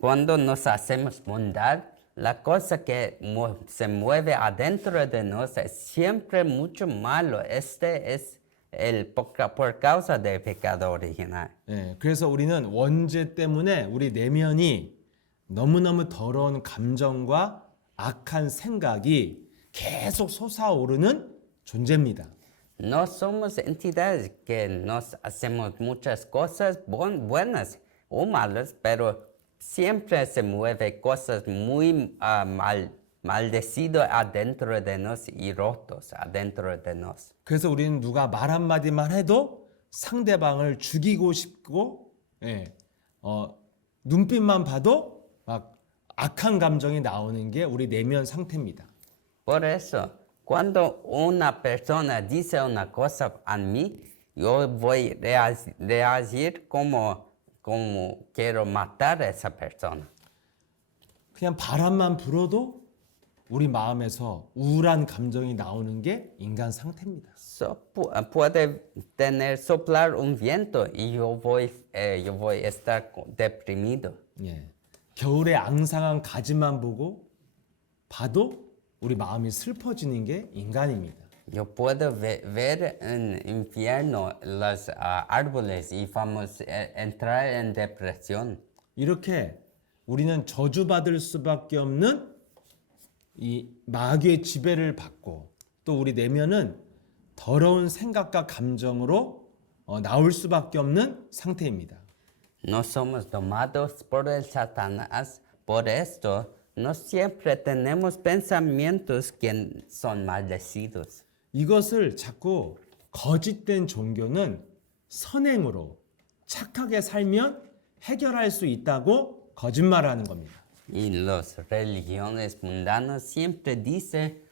Cuando nos hacemos bondad, la cosa que se mueve adentro de nosotros es siempre mucho malo. Este es por causa del pecado original. 예, 그래서 우리는 원죄 때문에 우리 내면이 너무너무 더러운 감정과 악한 생각이 계속 솟아오르는 존재입니다. No somos entidades que nos hacemos muchas cosas buenas o malas, pero siempre se mueve cosas muy maldecidas adentro de nosotros y rotos adentro de nosotros. 그래서 우리는 누가 말 한마디만 해도 상대방을 죽이고 싶고, 눈빛만 봐도 막 악한 감정이 나오는 게 우리 내면 상태입니다. Por eso, cuando una persona dice una cosa a mí, yo voy a reagir como quiero matar a esa persona. 그냥 바람만 불어도 우리 마음에서 우울한 감정이 나오는 게 인간 상태입니다. Puede tener soplar un viento y yo voy a estar deprimido. 예. 겨울에 앙상한 가지만 봐도 우리 마음이 슬퍼지는 게 인간입니다. Yo puedo ver en invierno los árboles y vamos a entrar en depresión. 이렇게 우리는 저주받을 수밖에 없는 이 마귀의 지배를 받고 또 우리 내면은 더러운 생각과 감정으로 나올 수밖에 없는 상태입니다. No somos domados por el Satanás, por esto no siempre tenemos pensamientos que son maldecidos. 이것을 자꾸 거짓된 종교는 선행으로 착하게 살면 해결할 수 있다고 거짓말하는 겁니다. Y las religiones mundanas siempre dicen,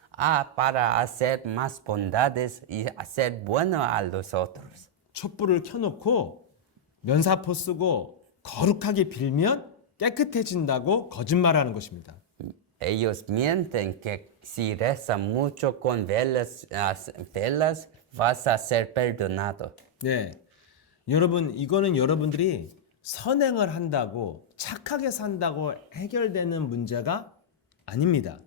para hacer más bondades y hacer bueno a los otros. 촛불을 켜놓고 면사포 쓰고 거룩하게 빌면 깨끗해진다고 거짓말하는 것입니다. Ellos mienten que si rezas mucho con velas, vas a ser perdonado. 네, 여러분 이거는 여러분들이 선행을 한다고 착하게 산다고 해결되는 문제가 아닙니다.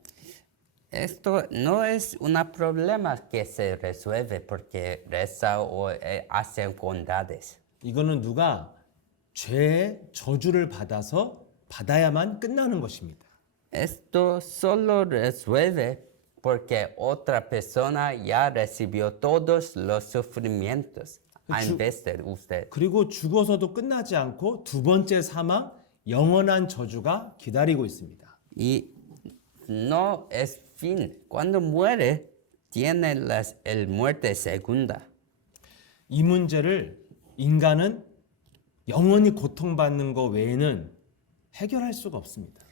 Esto no es un problema que se resuelve porque reza o hace bondades. 이거는 누가 죄의 저주를 받아야만 끝나는 것입니다. Esto solo resuelve porque otra persona ya recibió todos los sufrimientos en vez de usted. 그리고 죽어서도 끝나지 않고 두 번째 사망, 영원한 저주가 기다리고 있습니다. Y no es fin. Cuando muere, tiene el muerte segunda. 이 문제를 인간은 영원히 고통받는 것 외에는 해결할 수가 없습니다.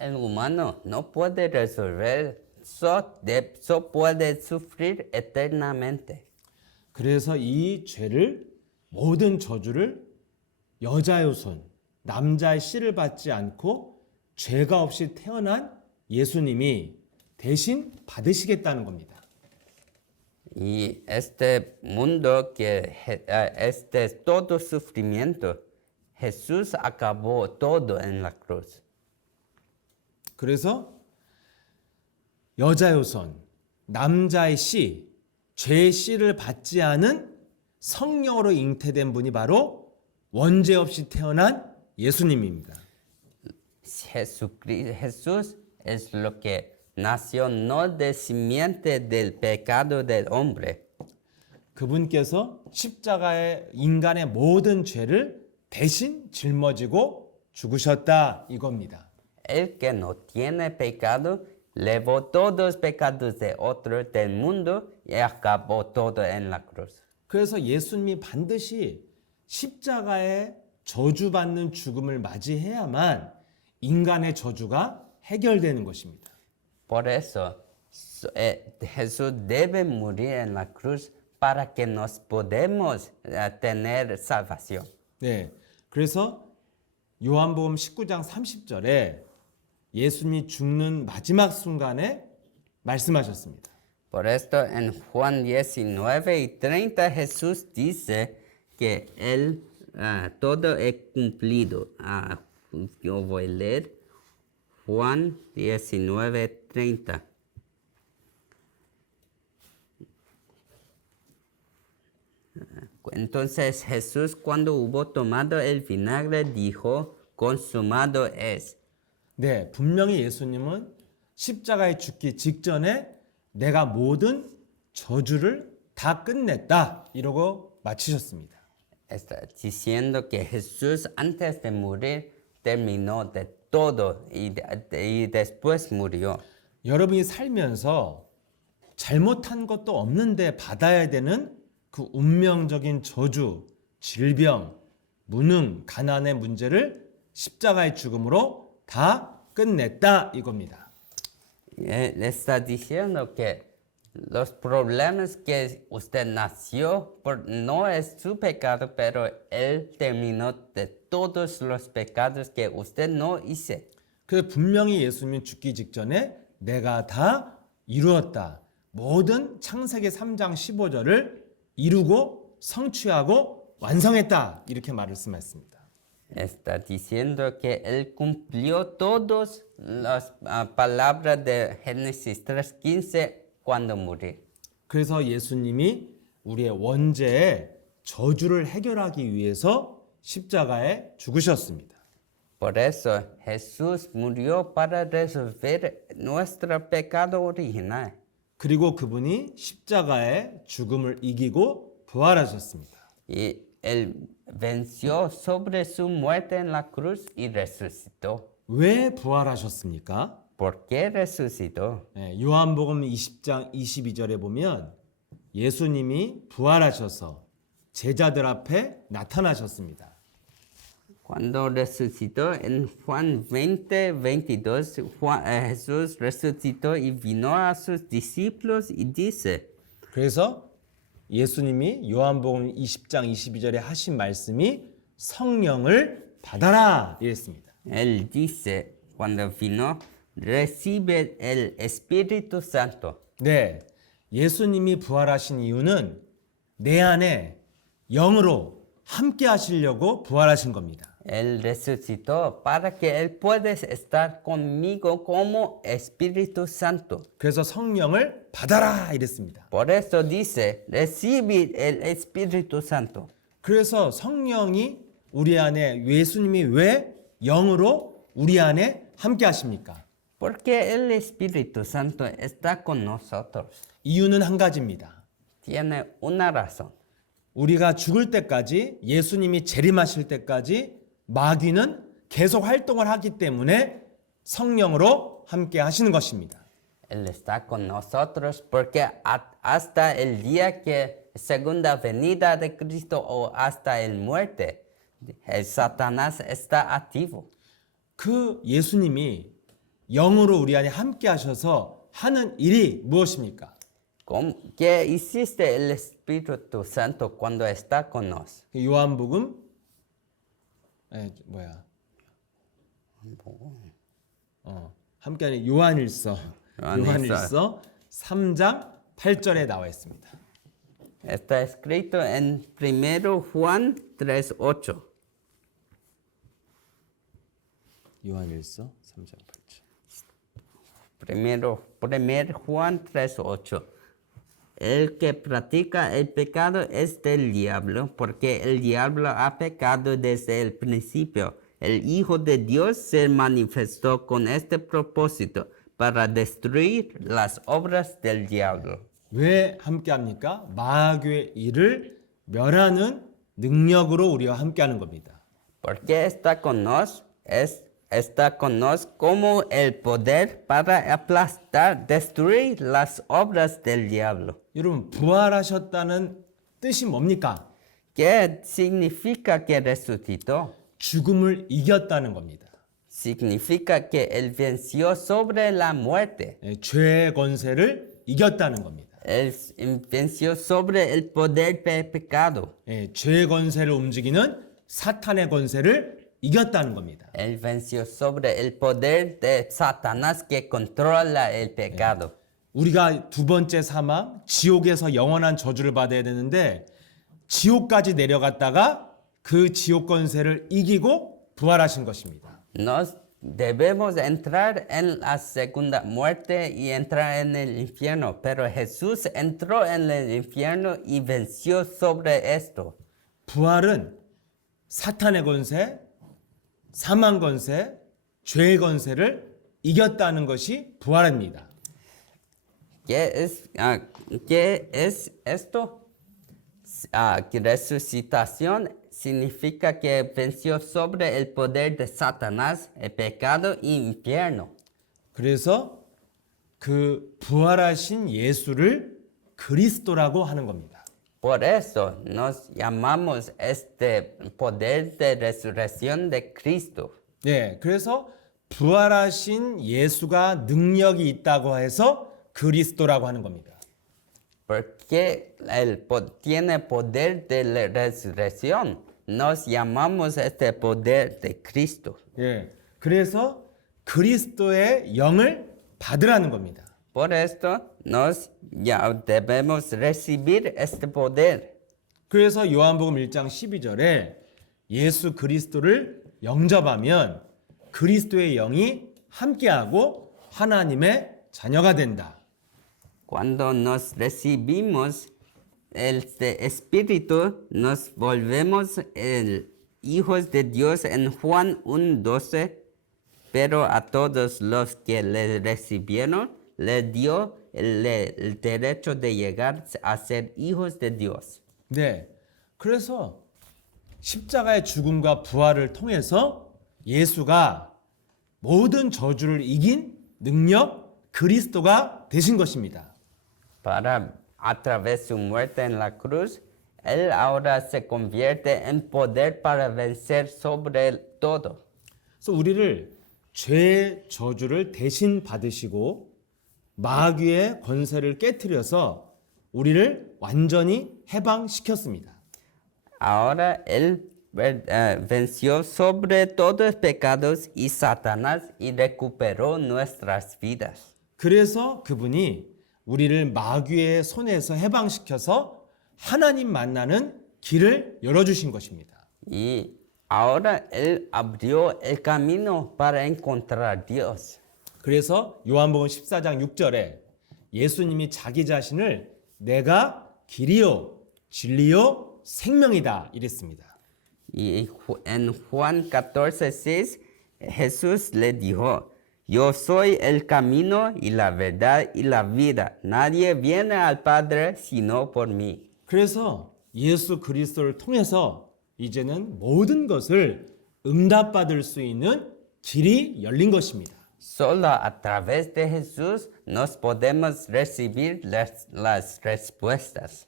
El humano no puede resolver, solo puede sufrir eternamente. 그래서 이 죄를 모든 저주를 여자의 손, 남자의 씨를 받지 않고 죄가 없이 태어난 예수님이 대신 받으시겠다는 겁니다. Y este mundo todo sufrimiento, Jesús acabó todo en la cruz. 그래서 여자의 손, 남자의 씨, 죄의 씨를 받지 않은 성령으로 잉태된 분이 바로 원죄 없이 태어난 예수님입니다. Jesús es lo que nació no de simiente del pecado del hombre. 그분께서 십자가에 인간의 모든 죄를 대신 짊어지고 죽으셨다 이겁니다. El que no tiene pecado llevó todos los pecados de otros del mundo y acabó todo en la cruz. 그래서 예수님이 반드시 십자가에 저주받는 죽음을 맞이해야만 인간의 저주가 해결되는 것입니다. Por eso Jesús debe morir en la cruz para que nos podamos tener salvación. 네, 그래서 요한복음 19장 30절에 예수님이 죽는 마지막 순간에 말씀하셨습니다. Por esto en Juan 19:30 Jesús dice que él todo es cumplido. Yo voy a leer Juan 19:30. Entonces Jesús, cuando hubo tomado el vinagre, dijo, consumado es. 네, 분명히 예수님은 십자가에 죽기 직전에 내가 모든 저주를 다 끝냈다 이러고 마치셨습니다. Está diciendo que Jesús antes de morir terminó de todo y después murió. 여러분이 살면서 잘못한 것도 없는데 받아야 되는 그 운명적인 저주, 질병, 무능, 가난의 문제를 십자가의 죽음으로 다 끝냈다 이겁니다. Le está diciendo que los problemas que usted nació no es su pecado, pero Él terminó de todos los pecados que usted no hizo. 그래서 분명히 예수님은 죽기 직전에 내가 다 이루었다. 모든 창세기 3장 15절을 이루고 성취하고 완성했다. 이렇게 말씀했습니다. Está diciendo que Él cumplió todas las palabras de Génesis 3:15 cuando murió. 그래서 예수님이 우리의 원죄의 저주를 해결하기 위해서 십자가에 죽으셨습니다. Por eso Jesús murió para resolver nuestro pecado original. 그리고 그분이 십자가의 죽음을 이기고 부활하셨습니다. Y Él venció sobre su muerte en la cruz y resucitó. 왜 부활하셨습니까? ¿Por qué resucitó? 요한복음 20장 22절에 보면 예수님이 부활하셔서 제자들 앞에 나타나셨습니다. Cuando resucitó en Juan 20:22, Jesús resucitó y vino a sus discípulos y dice, 그래서 예수님이 요한복음 20장 22절에 하신 말씀이 성령을 받아라 이랬습니다. Él dice, cuando vino, recibe el Espíritu Santo. 네, 예수님이 부활하신 이유는 내 안에 영으로 함께 하시려고 부활하신 겁니다. Él resucitó para que Él pueda estar conmigo como Espíritu Santo. 그래서 성령을 받아라 이랬습니다. Por eso dice, recibe el Espíritu Santo. 그래서 성령이 우리 안에 예수님이 왜 영으로 우리 안에 함께 하십니까? Porque el Espíritu Santo está con nosotros. 이유는 한 가지입니다. Tiene una razón. 우리가 죽을 때까지 예수님이 재림하실 때까지 마귀는 계속 활동을 하기 때문에 성령으로 함께 하시는 것입니다. Él está con nosotros porque hasta el día que segunda venida de Cristo o hasta el muerte, el Satanás está activo. 그 예수님이 영으로 우리 안에 함께 하셔서 하는 일이 무엇입니까? ¿Qué hiciste el Espíritu Santo cuando está con nos? 요한복음 함께하는 요한일서 3장 8절에 나와 있습니다. Está escrito en 1 Juan 3:8. 요한일서 3장 8절. Primero Juan 3:8. El que practica el pecado es del diablo, porque el diablo ha pecado desde el principio. El Hijo de Dios se manifestó con este propósito, para destruir las obras del diablo. 왜 함께합니까? 마귀의 일을 멸하는 능력으로 우리와 함께하는 겁니다. Porque está con nos, está con nos como el poder para aplastar, destruir las obras del diablo. 여러분 부활하셨다는 뜻이 뭡니까? ¿Qué significa que resucitó? 죽음을 이겼다는 겁니다. Significa que él venció sobre la muerte. 죄의 권세를 이겼다는 겁니다. Él venció sobre el poder del pecado. 죄의 권세를 움직이는 사탄의 권세를 이겼다는 겁니다. Él venció sobre el poder de Satanás que controla el pecado. 우리가 두 번째 사망, 지옥에서 영원한 저주를 받아야 되는데 지옥까지 내려갔다가 그 지옥 권세를 이기고 부활하신 것입니다. Nos debemos entrar en la segunda muerte y entrar en el infierno, pero Jesús entró en el infierno y venció sobre esto. 부활은 사탄의 권세, 사망 권세, 죄의 권세를 이겼다는 것이 부활입니다. ¿Qué es esto? Que resucitación significa que venció sobre el poder de Satanás, el pecado y el infierno. 그래서 그 부활하신 예수를 그리스도라고 하는 겁니다. Por eso nos llamamos este poder de resurrección de Cristo. 네, 그래서 부활하신 예수가 능력이 있다고 해서 그리스도라고 하는 겁니다. Porque Él tiene poder de la resurrección, nos llamamos este poder de Cristo. 예, 그래서 그리스도의 영을 받으라는 겁니다. Por esto nos debemos recibir este poder. 그래서 요한복음 1장 12절에 예수 그리스도를 영접하면 그리스도의 영이 함께하고 하나님의 자녀가 된다. Cuando nos recibimos este Espíritu, nos volvemos hijos de Dios en Juan 1:12, pero a todos los que le recibieron, le dio el derecho de llegar a ser hijos de Dios. 네, 그래서 십자가의 죽음과 부활을 통해서 예수가 모든 저주를 이긴 능력 그리스도가 되신 것입니다. A través de su muerte en la cruz, Él ahora se convierte en poder para vencer sobre todo. 그래서 우리를 죄의 저주를 대신 받으시고 마귀의 권세를 깨트려서 우리를 완전히 해방시켰습니다. Ahora Él venció sobre todos los pecados y Satanás y recuperó nuestras vidas. 그래서 그분이 우리를 마귀의 손에서 해방시켜서 하나님 만나는 길을 열어주신 것입니다. Y ahora Él abrió el camino para encontrar Dios. 그래서 요한복음 14장 6절에 예수님이 자기 자신을 내가 길이요 진리요 생명이다 이랬습니다. Y en Juan 14:6 Jesús le dijo, Yo soy el camino y la verdad y la vida. Nadie viene al Padre sino por mí. 그래서 예수 그리스도를 통해서 이제는 모든 것을 응답받을 수 있는 길이 열린 것입니다. Solo a través de Jesús nos podemos recibir las respuestas.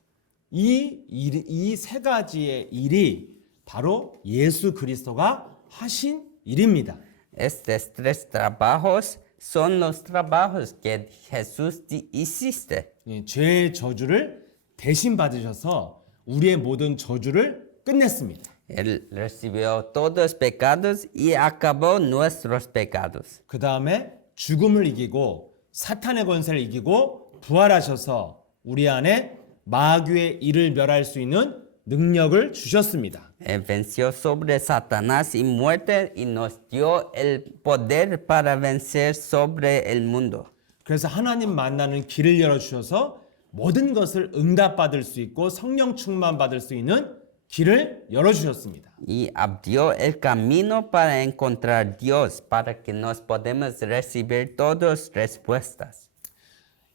이 세 가지의 일이 바로 예수 그리스도가 하신 일입니다. Estos tres trabajos son los trabajos que Jesús hiciste. 죄의 저주를 대신 받으셔서 우리의 모든 저주를 끝냈습니다. Él recibió todos los pecados y acabó nuestros pecados. 그 다음에 죽음을 이기고 사탄의 권세를 이기고 부활하셔서 우리 안에 마귀의 일을 멸할 수 있는 능력을 주셨습니다. Él venció sobre Satanás y muerte y nos dio el poder para vencer sobre el mundo. 그래서 하나님 만나는 길을 열어주셔서 모든 것을 응답받을 수 있고 성령 충만 받을 수 있는 길을 열어주셨습니다. Y abrió el camino para encontrar Dios, para que nos podamos recibir todas respuestas.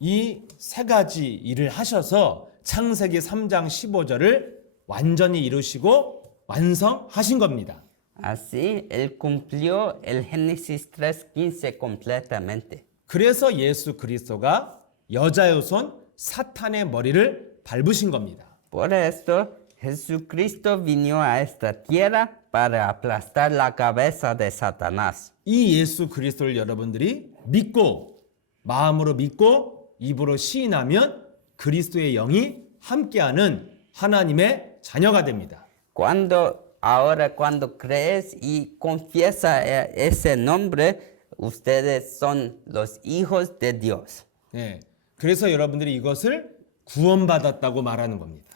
이 세 가지 일을 하셔서 창세기 3장 15절을 완전히 이루시고 완성하신 겁니다. Así, Él cumplió el Génesis 3:15 completamente. 그래서 예수 그리스도가 여자의 손 사탄의 머리를 밟으신 겁니다. Por esto, Jesucristo vino a esta tierra para aplastar la cabeza de Satanás. 이 예수 그리스도를 여러분들이 믿고 마음으로 믿고 입으로 시인하면 그리스도의 영이 함께하는 하나님의 자녀가 됩니다. Cuando crees y confiesa ese nombre, ustedes son los hijos de Dios. 네, 그래서 여러분들이 이것을 구원받았다고 말하는 겁니다.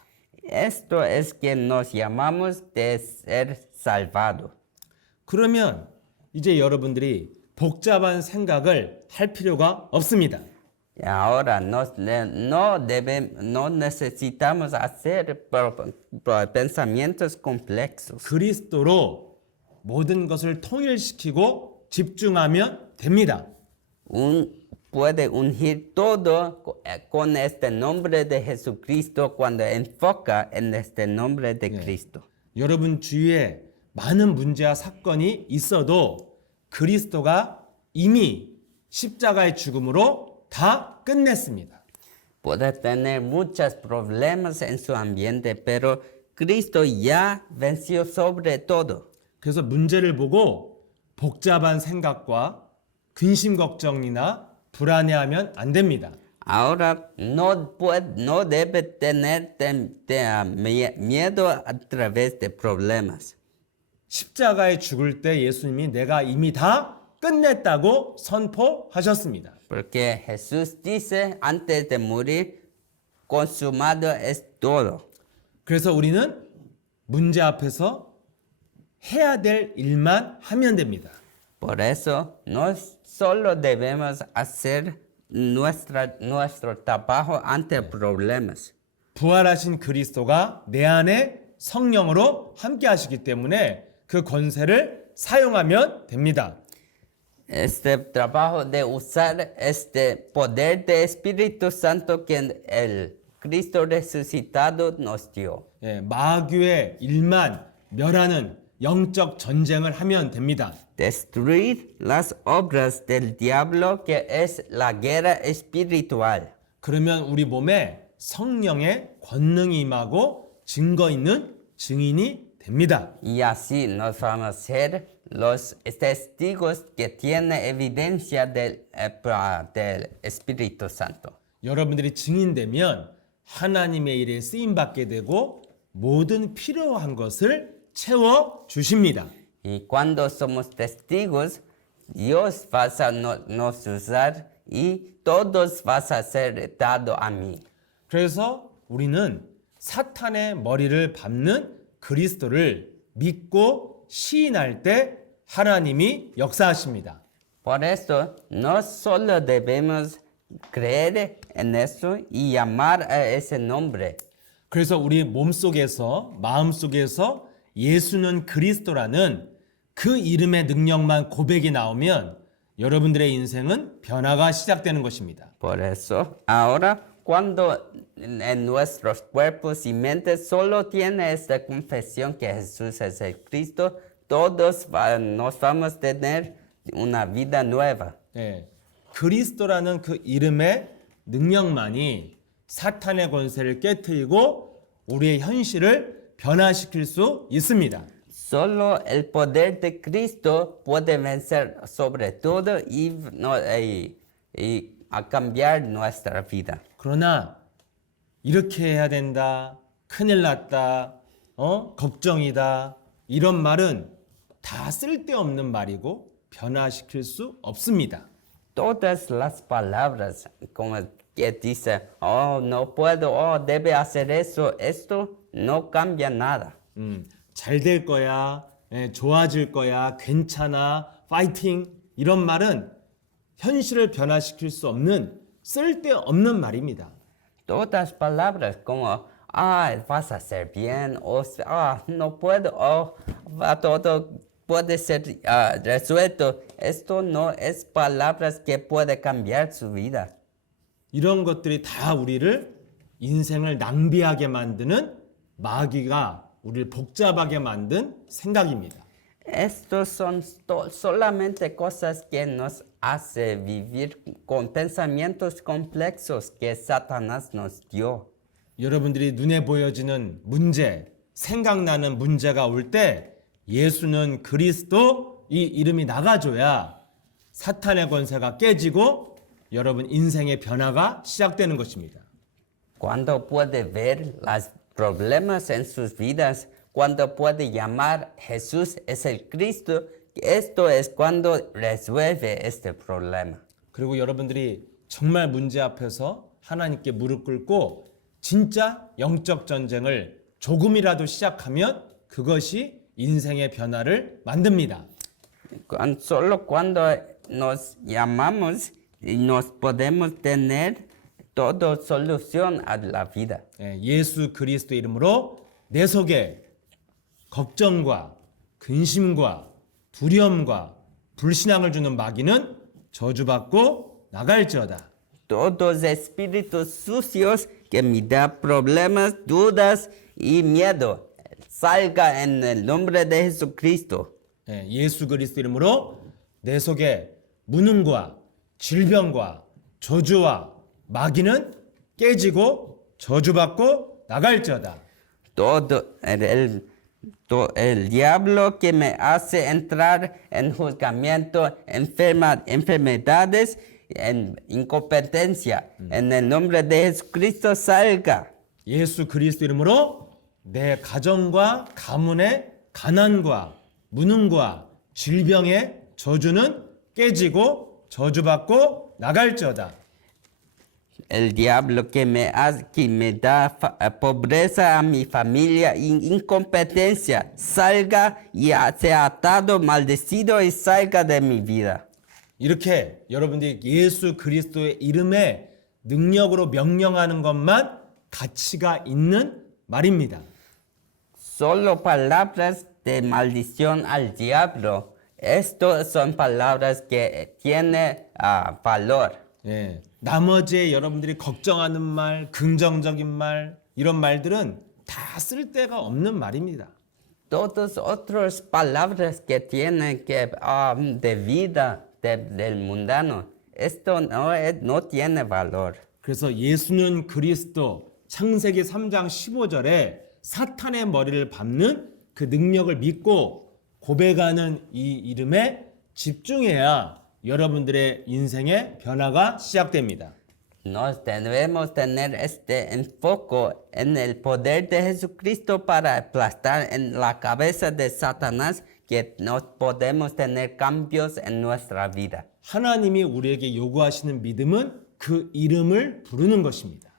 Esto es que nos llamamos de ser salvados. 그러면 이제 여러분들이 복잡한 생각을 할 필요가 없습니다. Y ahora no necesitamos hacer pensamientos complejos. 그리스도로 모든 것을 통일시키고 집중하면 됩니다. Puede ungir todo con este nombre de Jesucristo cuando enfoca en este nombre de Cristo. 여러분 주위에 많은 문제와 사건이 있어도 그리스도가 이미 십자가의 죽음으로 다 끝냈습니다. Puede tener muchos problemas en su ambiente, pero Cristo ya venció sobre todo. 그래서 문제를 보고 복잡한 생각과 근심 걱정이나 불안해하면 안 됩니다. Ahora no debe tener miedo a través de problemas. 십자가에 죽을 때 예수님이 내가 이미 다 끝냈다고 선포하셨습니다. Porque Jesús dice antes de morir, consumado es todo. 그래서 우리는 문제 앞에서 해야 될 일만 하면 됩니다. Por eso no solo debemos hacer nuestro trabajo ante problemas. 부활하신 그리스도가 내 안에 성령으로 함께 하시기 때문에 그 권세를 사용하면 됩니다. Este trabajo de usar este poder de Espíritu Santo que el Cristo resucitado nos dio. 예, 마귀의 일만 멸하는 영적 전쟁을 하면 됩니다. Destruir las obras del diablo que es la guerra espiritual. 그러면 우리 몸에 성령의 권능이 임하고 증거 있는 증인이 됩니다. Y así nos vamos a ser los testigos que tienen evidencia del Espíritu Santo. 여러분들이 증인되면 하나님의 일에 쓰임 받게 되고 모든 필요한 것을 채워 주십니다. Y cuando somos testigos, Dios va a nos usar y todos vas a ser dado a mí. 그래서 우리는 사탄의 머리를 밟는 그리스도를 믿고 시인할 때 하나님이 역사하십니다. Por eso, no solo debemos creer en eso y llamar a ese nombre. 그래서 우리 몸속에서 마음속에서 예수는 그리스도라는 그 이름의 능력만 고백이 나오면 여러분들의 인생은 변화가 시작되는 것입니다. Por eso, ahora cuando en nuestros cuerpos y mentes solo tiene esta confesión que Jesús es el Cristo, todos nos vamos a tener una vida nueva. 예, 그리스도라는 그 이름의 능력만이 사탄의 권세를 깨트리고 우리의 현실을 변화시킬 수 있습니다. Solo el poder de Cristo puede vencer sobre todo y a cambiar nuestra vida. 그러나 이렇게 해야 된다, 큰일 났다, 걱정이다 이런 말은 다 쓸데없는 말이고 변화시킬 수 없습니다. Todas las palabras como que dice, oh, no puedo, oh, debe hacer eso, esto no cambia nada. 잘 될 거야, 좋아질 거야, 괜찮아, 파이팅 이런 말은 현실을 변화시킬 수 없는 쓸데없는 말입니다. Todas palabras como, vas a hacer bien, o no puedo, va todo puede ser resuelto. Esto no es palabras que puede cambiar su vida. 이런 것들이 다 우리를 인생을 낭비하게 만드는 마귀가 우리를 복잡하게 만든 생각입니다. Estos son solamente cosas que nos hace vivir con pensamientos complejos que Satanás nos dio. 여러분들이 눈에 보여지는 문제, 생각나는 문제가 올 때 예수는 그리스도 이 이름이 나가줘야 사탄의 권세가 깨지고 여러분 인생의 변화가 시작되는 것입니다. Cuando puede ver los problemas en sus vidas, cuando puede llamar Jesús es el Cristo, esto es cuando resuelve este problema. 그리고 여러분들이 정말 문제 앞에서 하나님께 무릎 꿇고 진짜 영적 전쟁을 조금이라도 시작하면 그것이 인생의 변화를 만듭니다. Solo cuando nos llamamos y nos podemos tener toda solución a la vida. 예수 그리스도 이름으로 내 속에 걱정과 근심과 두려움과 불신앙을 주는 마귀는 저주받고 나갈지어다. Todos espíritus sucios que me da problemas, dudas y miedo, salga en el nombre de Jesucristo. 예수 그리스도 이름으로 내 속에 무능과 질병과 저주와 마귀는 깨지고 저주받고 나갈지어다. Todo el diablo que me hace entrar en juzgamiento, enfermedades, en incompetencia, en el nombre de Jesucristo salga. 예수 그리스도 이름으로 내 가정과 가문의 가난과 무능과 질병의 저주는 깨지고 저주받고 나갈지어다. El diablo que me da pobreza a mi familia, incompetencia, salga y sea atado, maldecido y salga de mi vida. 이렇게 여러분들이 예수 그리스도의 이름에 능력으로 명령하는 것만 가치가 있는 말입니다. Solo palabras de maldición al diablo. Estas son palabras que tienen valor. 나머지 여러분들이 걱정하는 말, 긍정적인 말 이런 말들은 다 쓸데가 없는 말입니다. Todas otras palabras que tienen que de vida del mundano, esto no tiene valor. 그래서 예수는 그리스도 창세기 3장 15절에 사탄의 머리를 밟는 그 능력을 믿고 고백하는 이 이름에 집중해야 여러분들의 인생의 변화가 시작됩니다. Nos debemos tener este enfoque en el poder de Jesucristo para aplastar en la cabeza de Satanás que nos podemos tener cambios en nuestra vida. 하나님이 우리에게 요구하시는 믿음은 그 이름을 부르는 것입니다.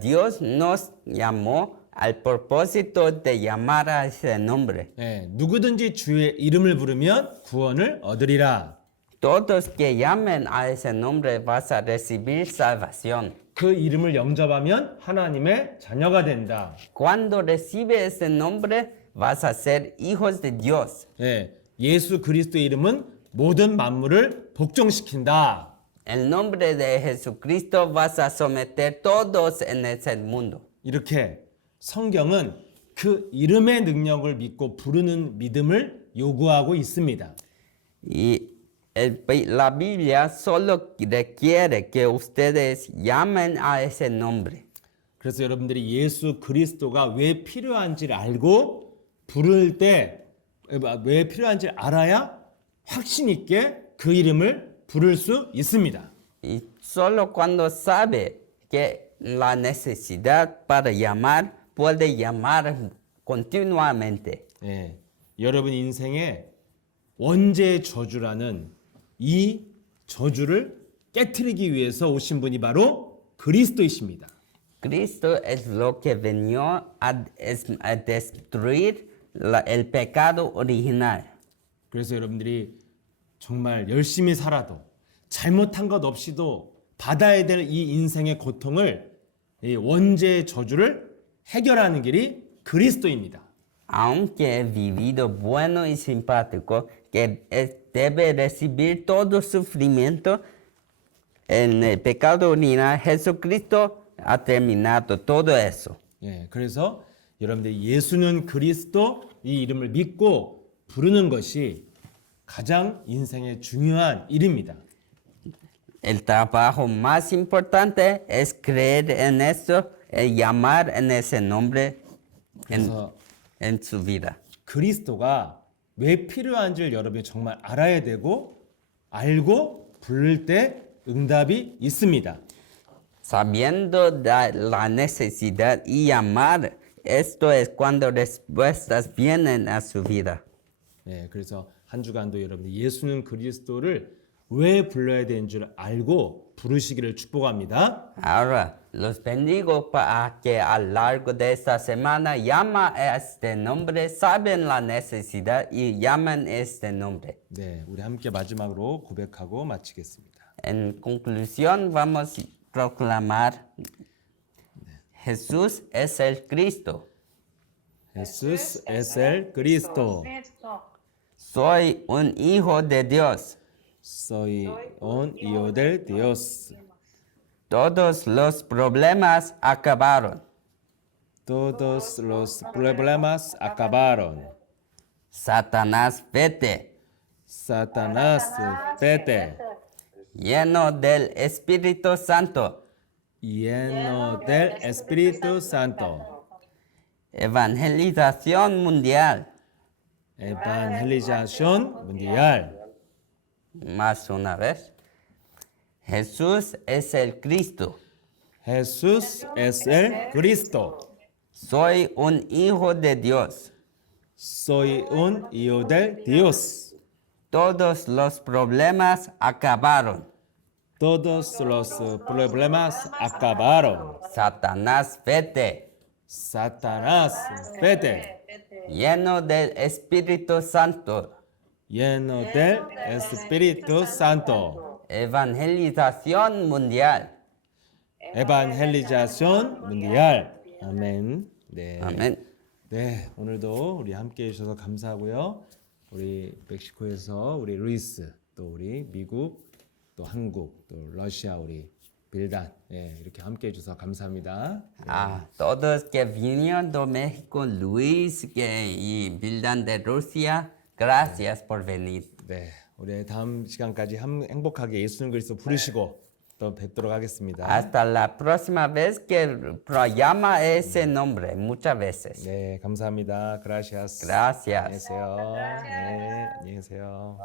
Dios nos llamó al propósito de llamar a ese nombre. 누구든지 주의 이름을 부르면 구원을 얻으리라. Todos que llamen a ese nombre vas a recibir salvación. 그 이름을 영접하면 하나님의 자녀가 된다. Cuando recibe ese nombre vas a ser hijos de Dios. 예수 그리스도의 이름은 모든 만물을 복종시킨다. El nombre de Jesucristo vas a someter todos en ese mundo. 이렇게 성경은 그 이름의 능력을 믿고 부르는 믿음을 요구하고 있습니다. Y la Biblia solo requiere que ustedes llamen a ese nombre. 그래서 여러분들이 예수 그리스도가 왜 필요한지를 알고 부를 때 왜 필요한지를 알아야 확신 있게 그 이름을 부를 수 있습니다. Y solo cuando sabe que la necesidad para llamar, puede llamar continuamente. 여러분 인생에 원죄의 저주라는 이 저주를 깨트리기 위해서 오신 분이 바로 그리스도이십니다. Cristo es lo que vino a destruir el pecado original. 그래서 여러분들이 정말 열심히 살아도 잘못한 것 없이도 받아야 될 이 인생의 고통을 이 원죄의 저주를 해결하는 길이 그리스도입니다. Aunque he vivido bueno y simpático, que debe recibir todo sufrimiento en el pecado original, Jesucristo ha terminado todo eso. 그래서 여러분들 예수는 그리스도 이 이름을 믿고 부르는 것이 가장 인생의 중요한 일입니다. El trabajo más importante es creer en eso, llamar en ese nombre en su vida. 그리스도가 왜 필요한지를 여러분이 정말 알아야 되고 알고 부를 때 응답이 있습니다. Sabiendo la necesidad y llamar, esto es cuando respuestas vienen a su vida. 그래서 한 주간도 여러분들 예수는 그리스도를 왜 불러야 되는 줄 알고 부르시기를 축복합니다. Ahora, los bendigo para que a lo largo de esta semana llama a este nombre, saben la necesidad y llaman este nombre. 네, 우리 함께 마지막으로 고백하고 마치겠습니다. En conclusión, vamos a proclamar, Jesús es el Cristo. Jesús es el Cristo. Soy un hijo de Dios. Soy un hijo de Dios. Todos los problemas acabaron. Todos los problemas acabaron. Satanás, vete. Satanás, vete. Lleno del Espíritu Santo. Lleno del Espíritu Santo. Evangelización mundial. Evangelización mundial. Más una vez. Jesús es el Cristo. Jesús es el Cristo. Soy un hijo de Dios. Soy un hijo de Dios. Todos los problemas acabaron. Todos los problemas acabaron. Satanás, vete. Satanás, vete. Lleno del Espíritu Santo. Lleno del Espíritu Santo. Evangelización mundial. 에반헬리자션 문디알. 아멘. 네. Amén. 네, 오늘도 우리 함께 해주셔서 감사하고요. 우리 멕시코에서 우리 루이스, 또 우리 미국, 또 한국, 또 러시아 우리 빌단, 예, 이렇게 함께 해주셔서 감사합니다. A todos que vinieron de México, Luis y Vildan de Rusia, gracias por venir. 네, 우리 다음 시간까지 행복하게 예수님 그리스도 부르시고 또 뵙도록 하겠습니다. Hasta la próxima vez que llama ese nombre, muchas veces. 네, 감사합니다. 그라시아스. Gracias. 안녕히 계세요. 네, 안녕히 계세요.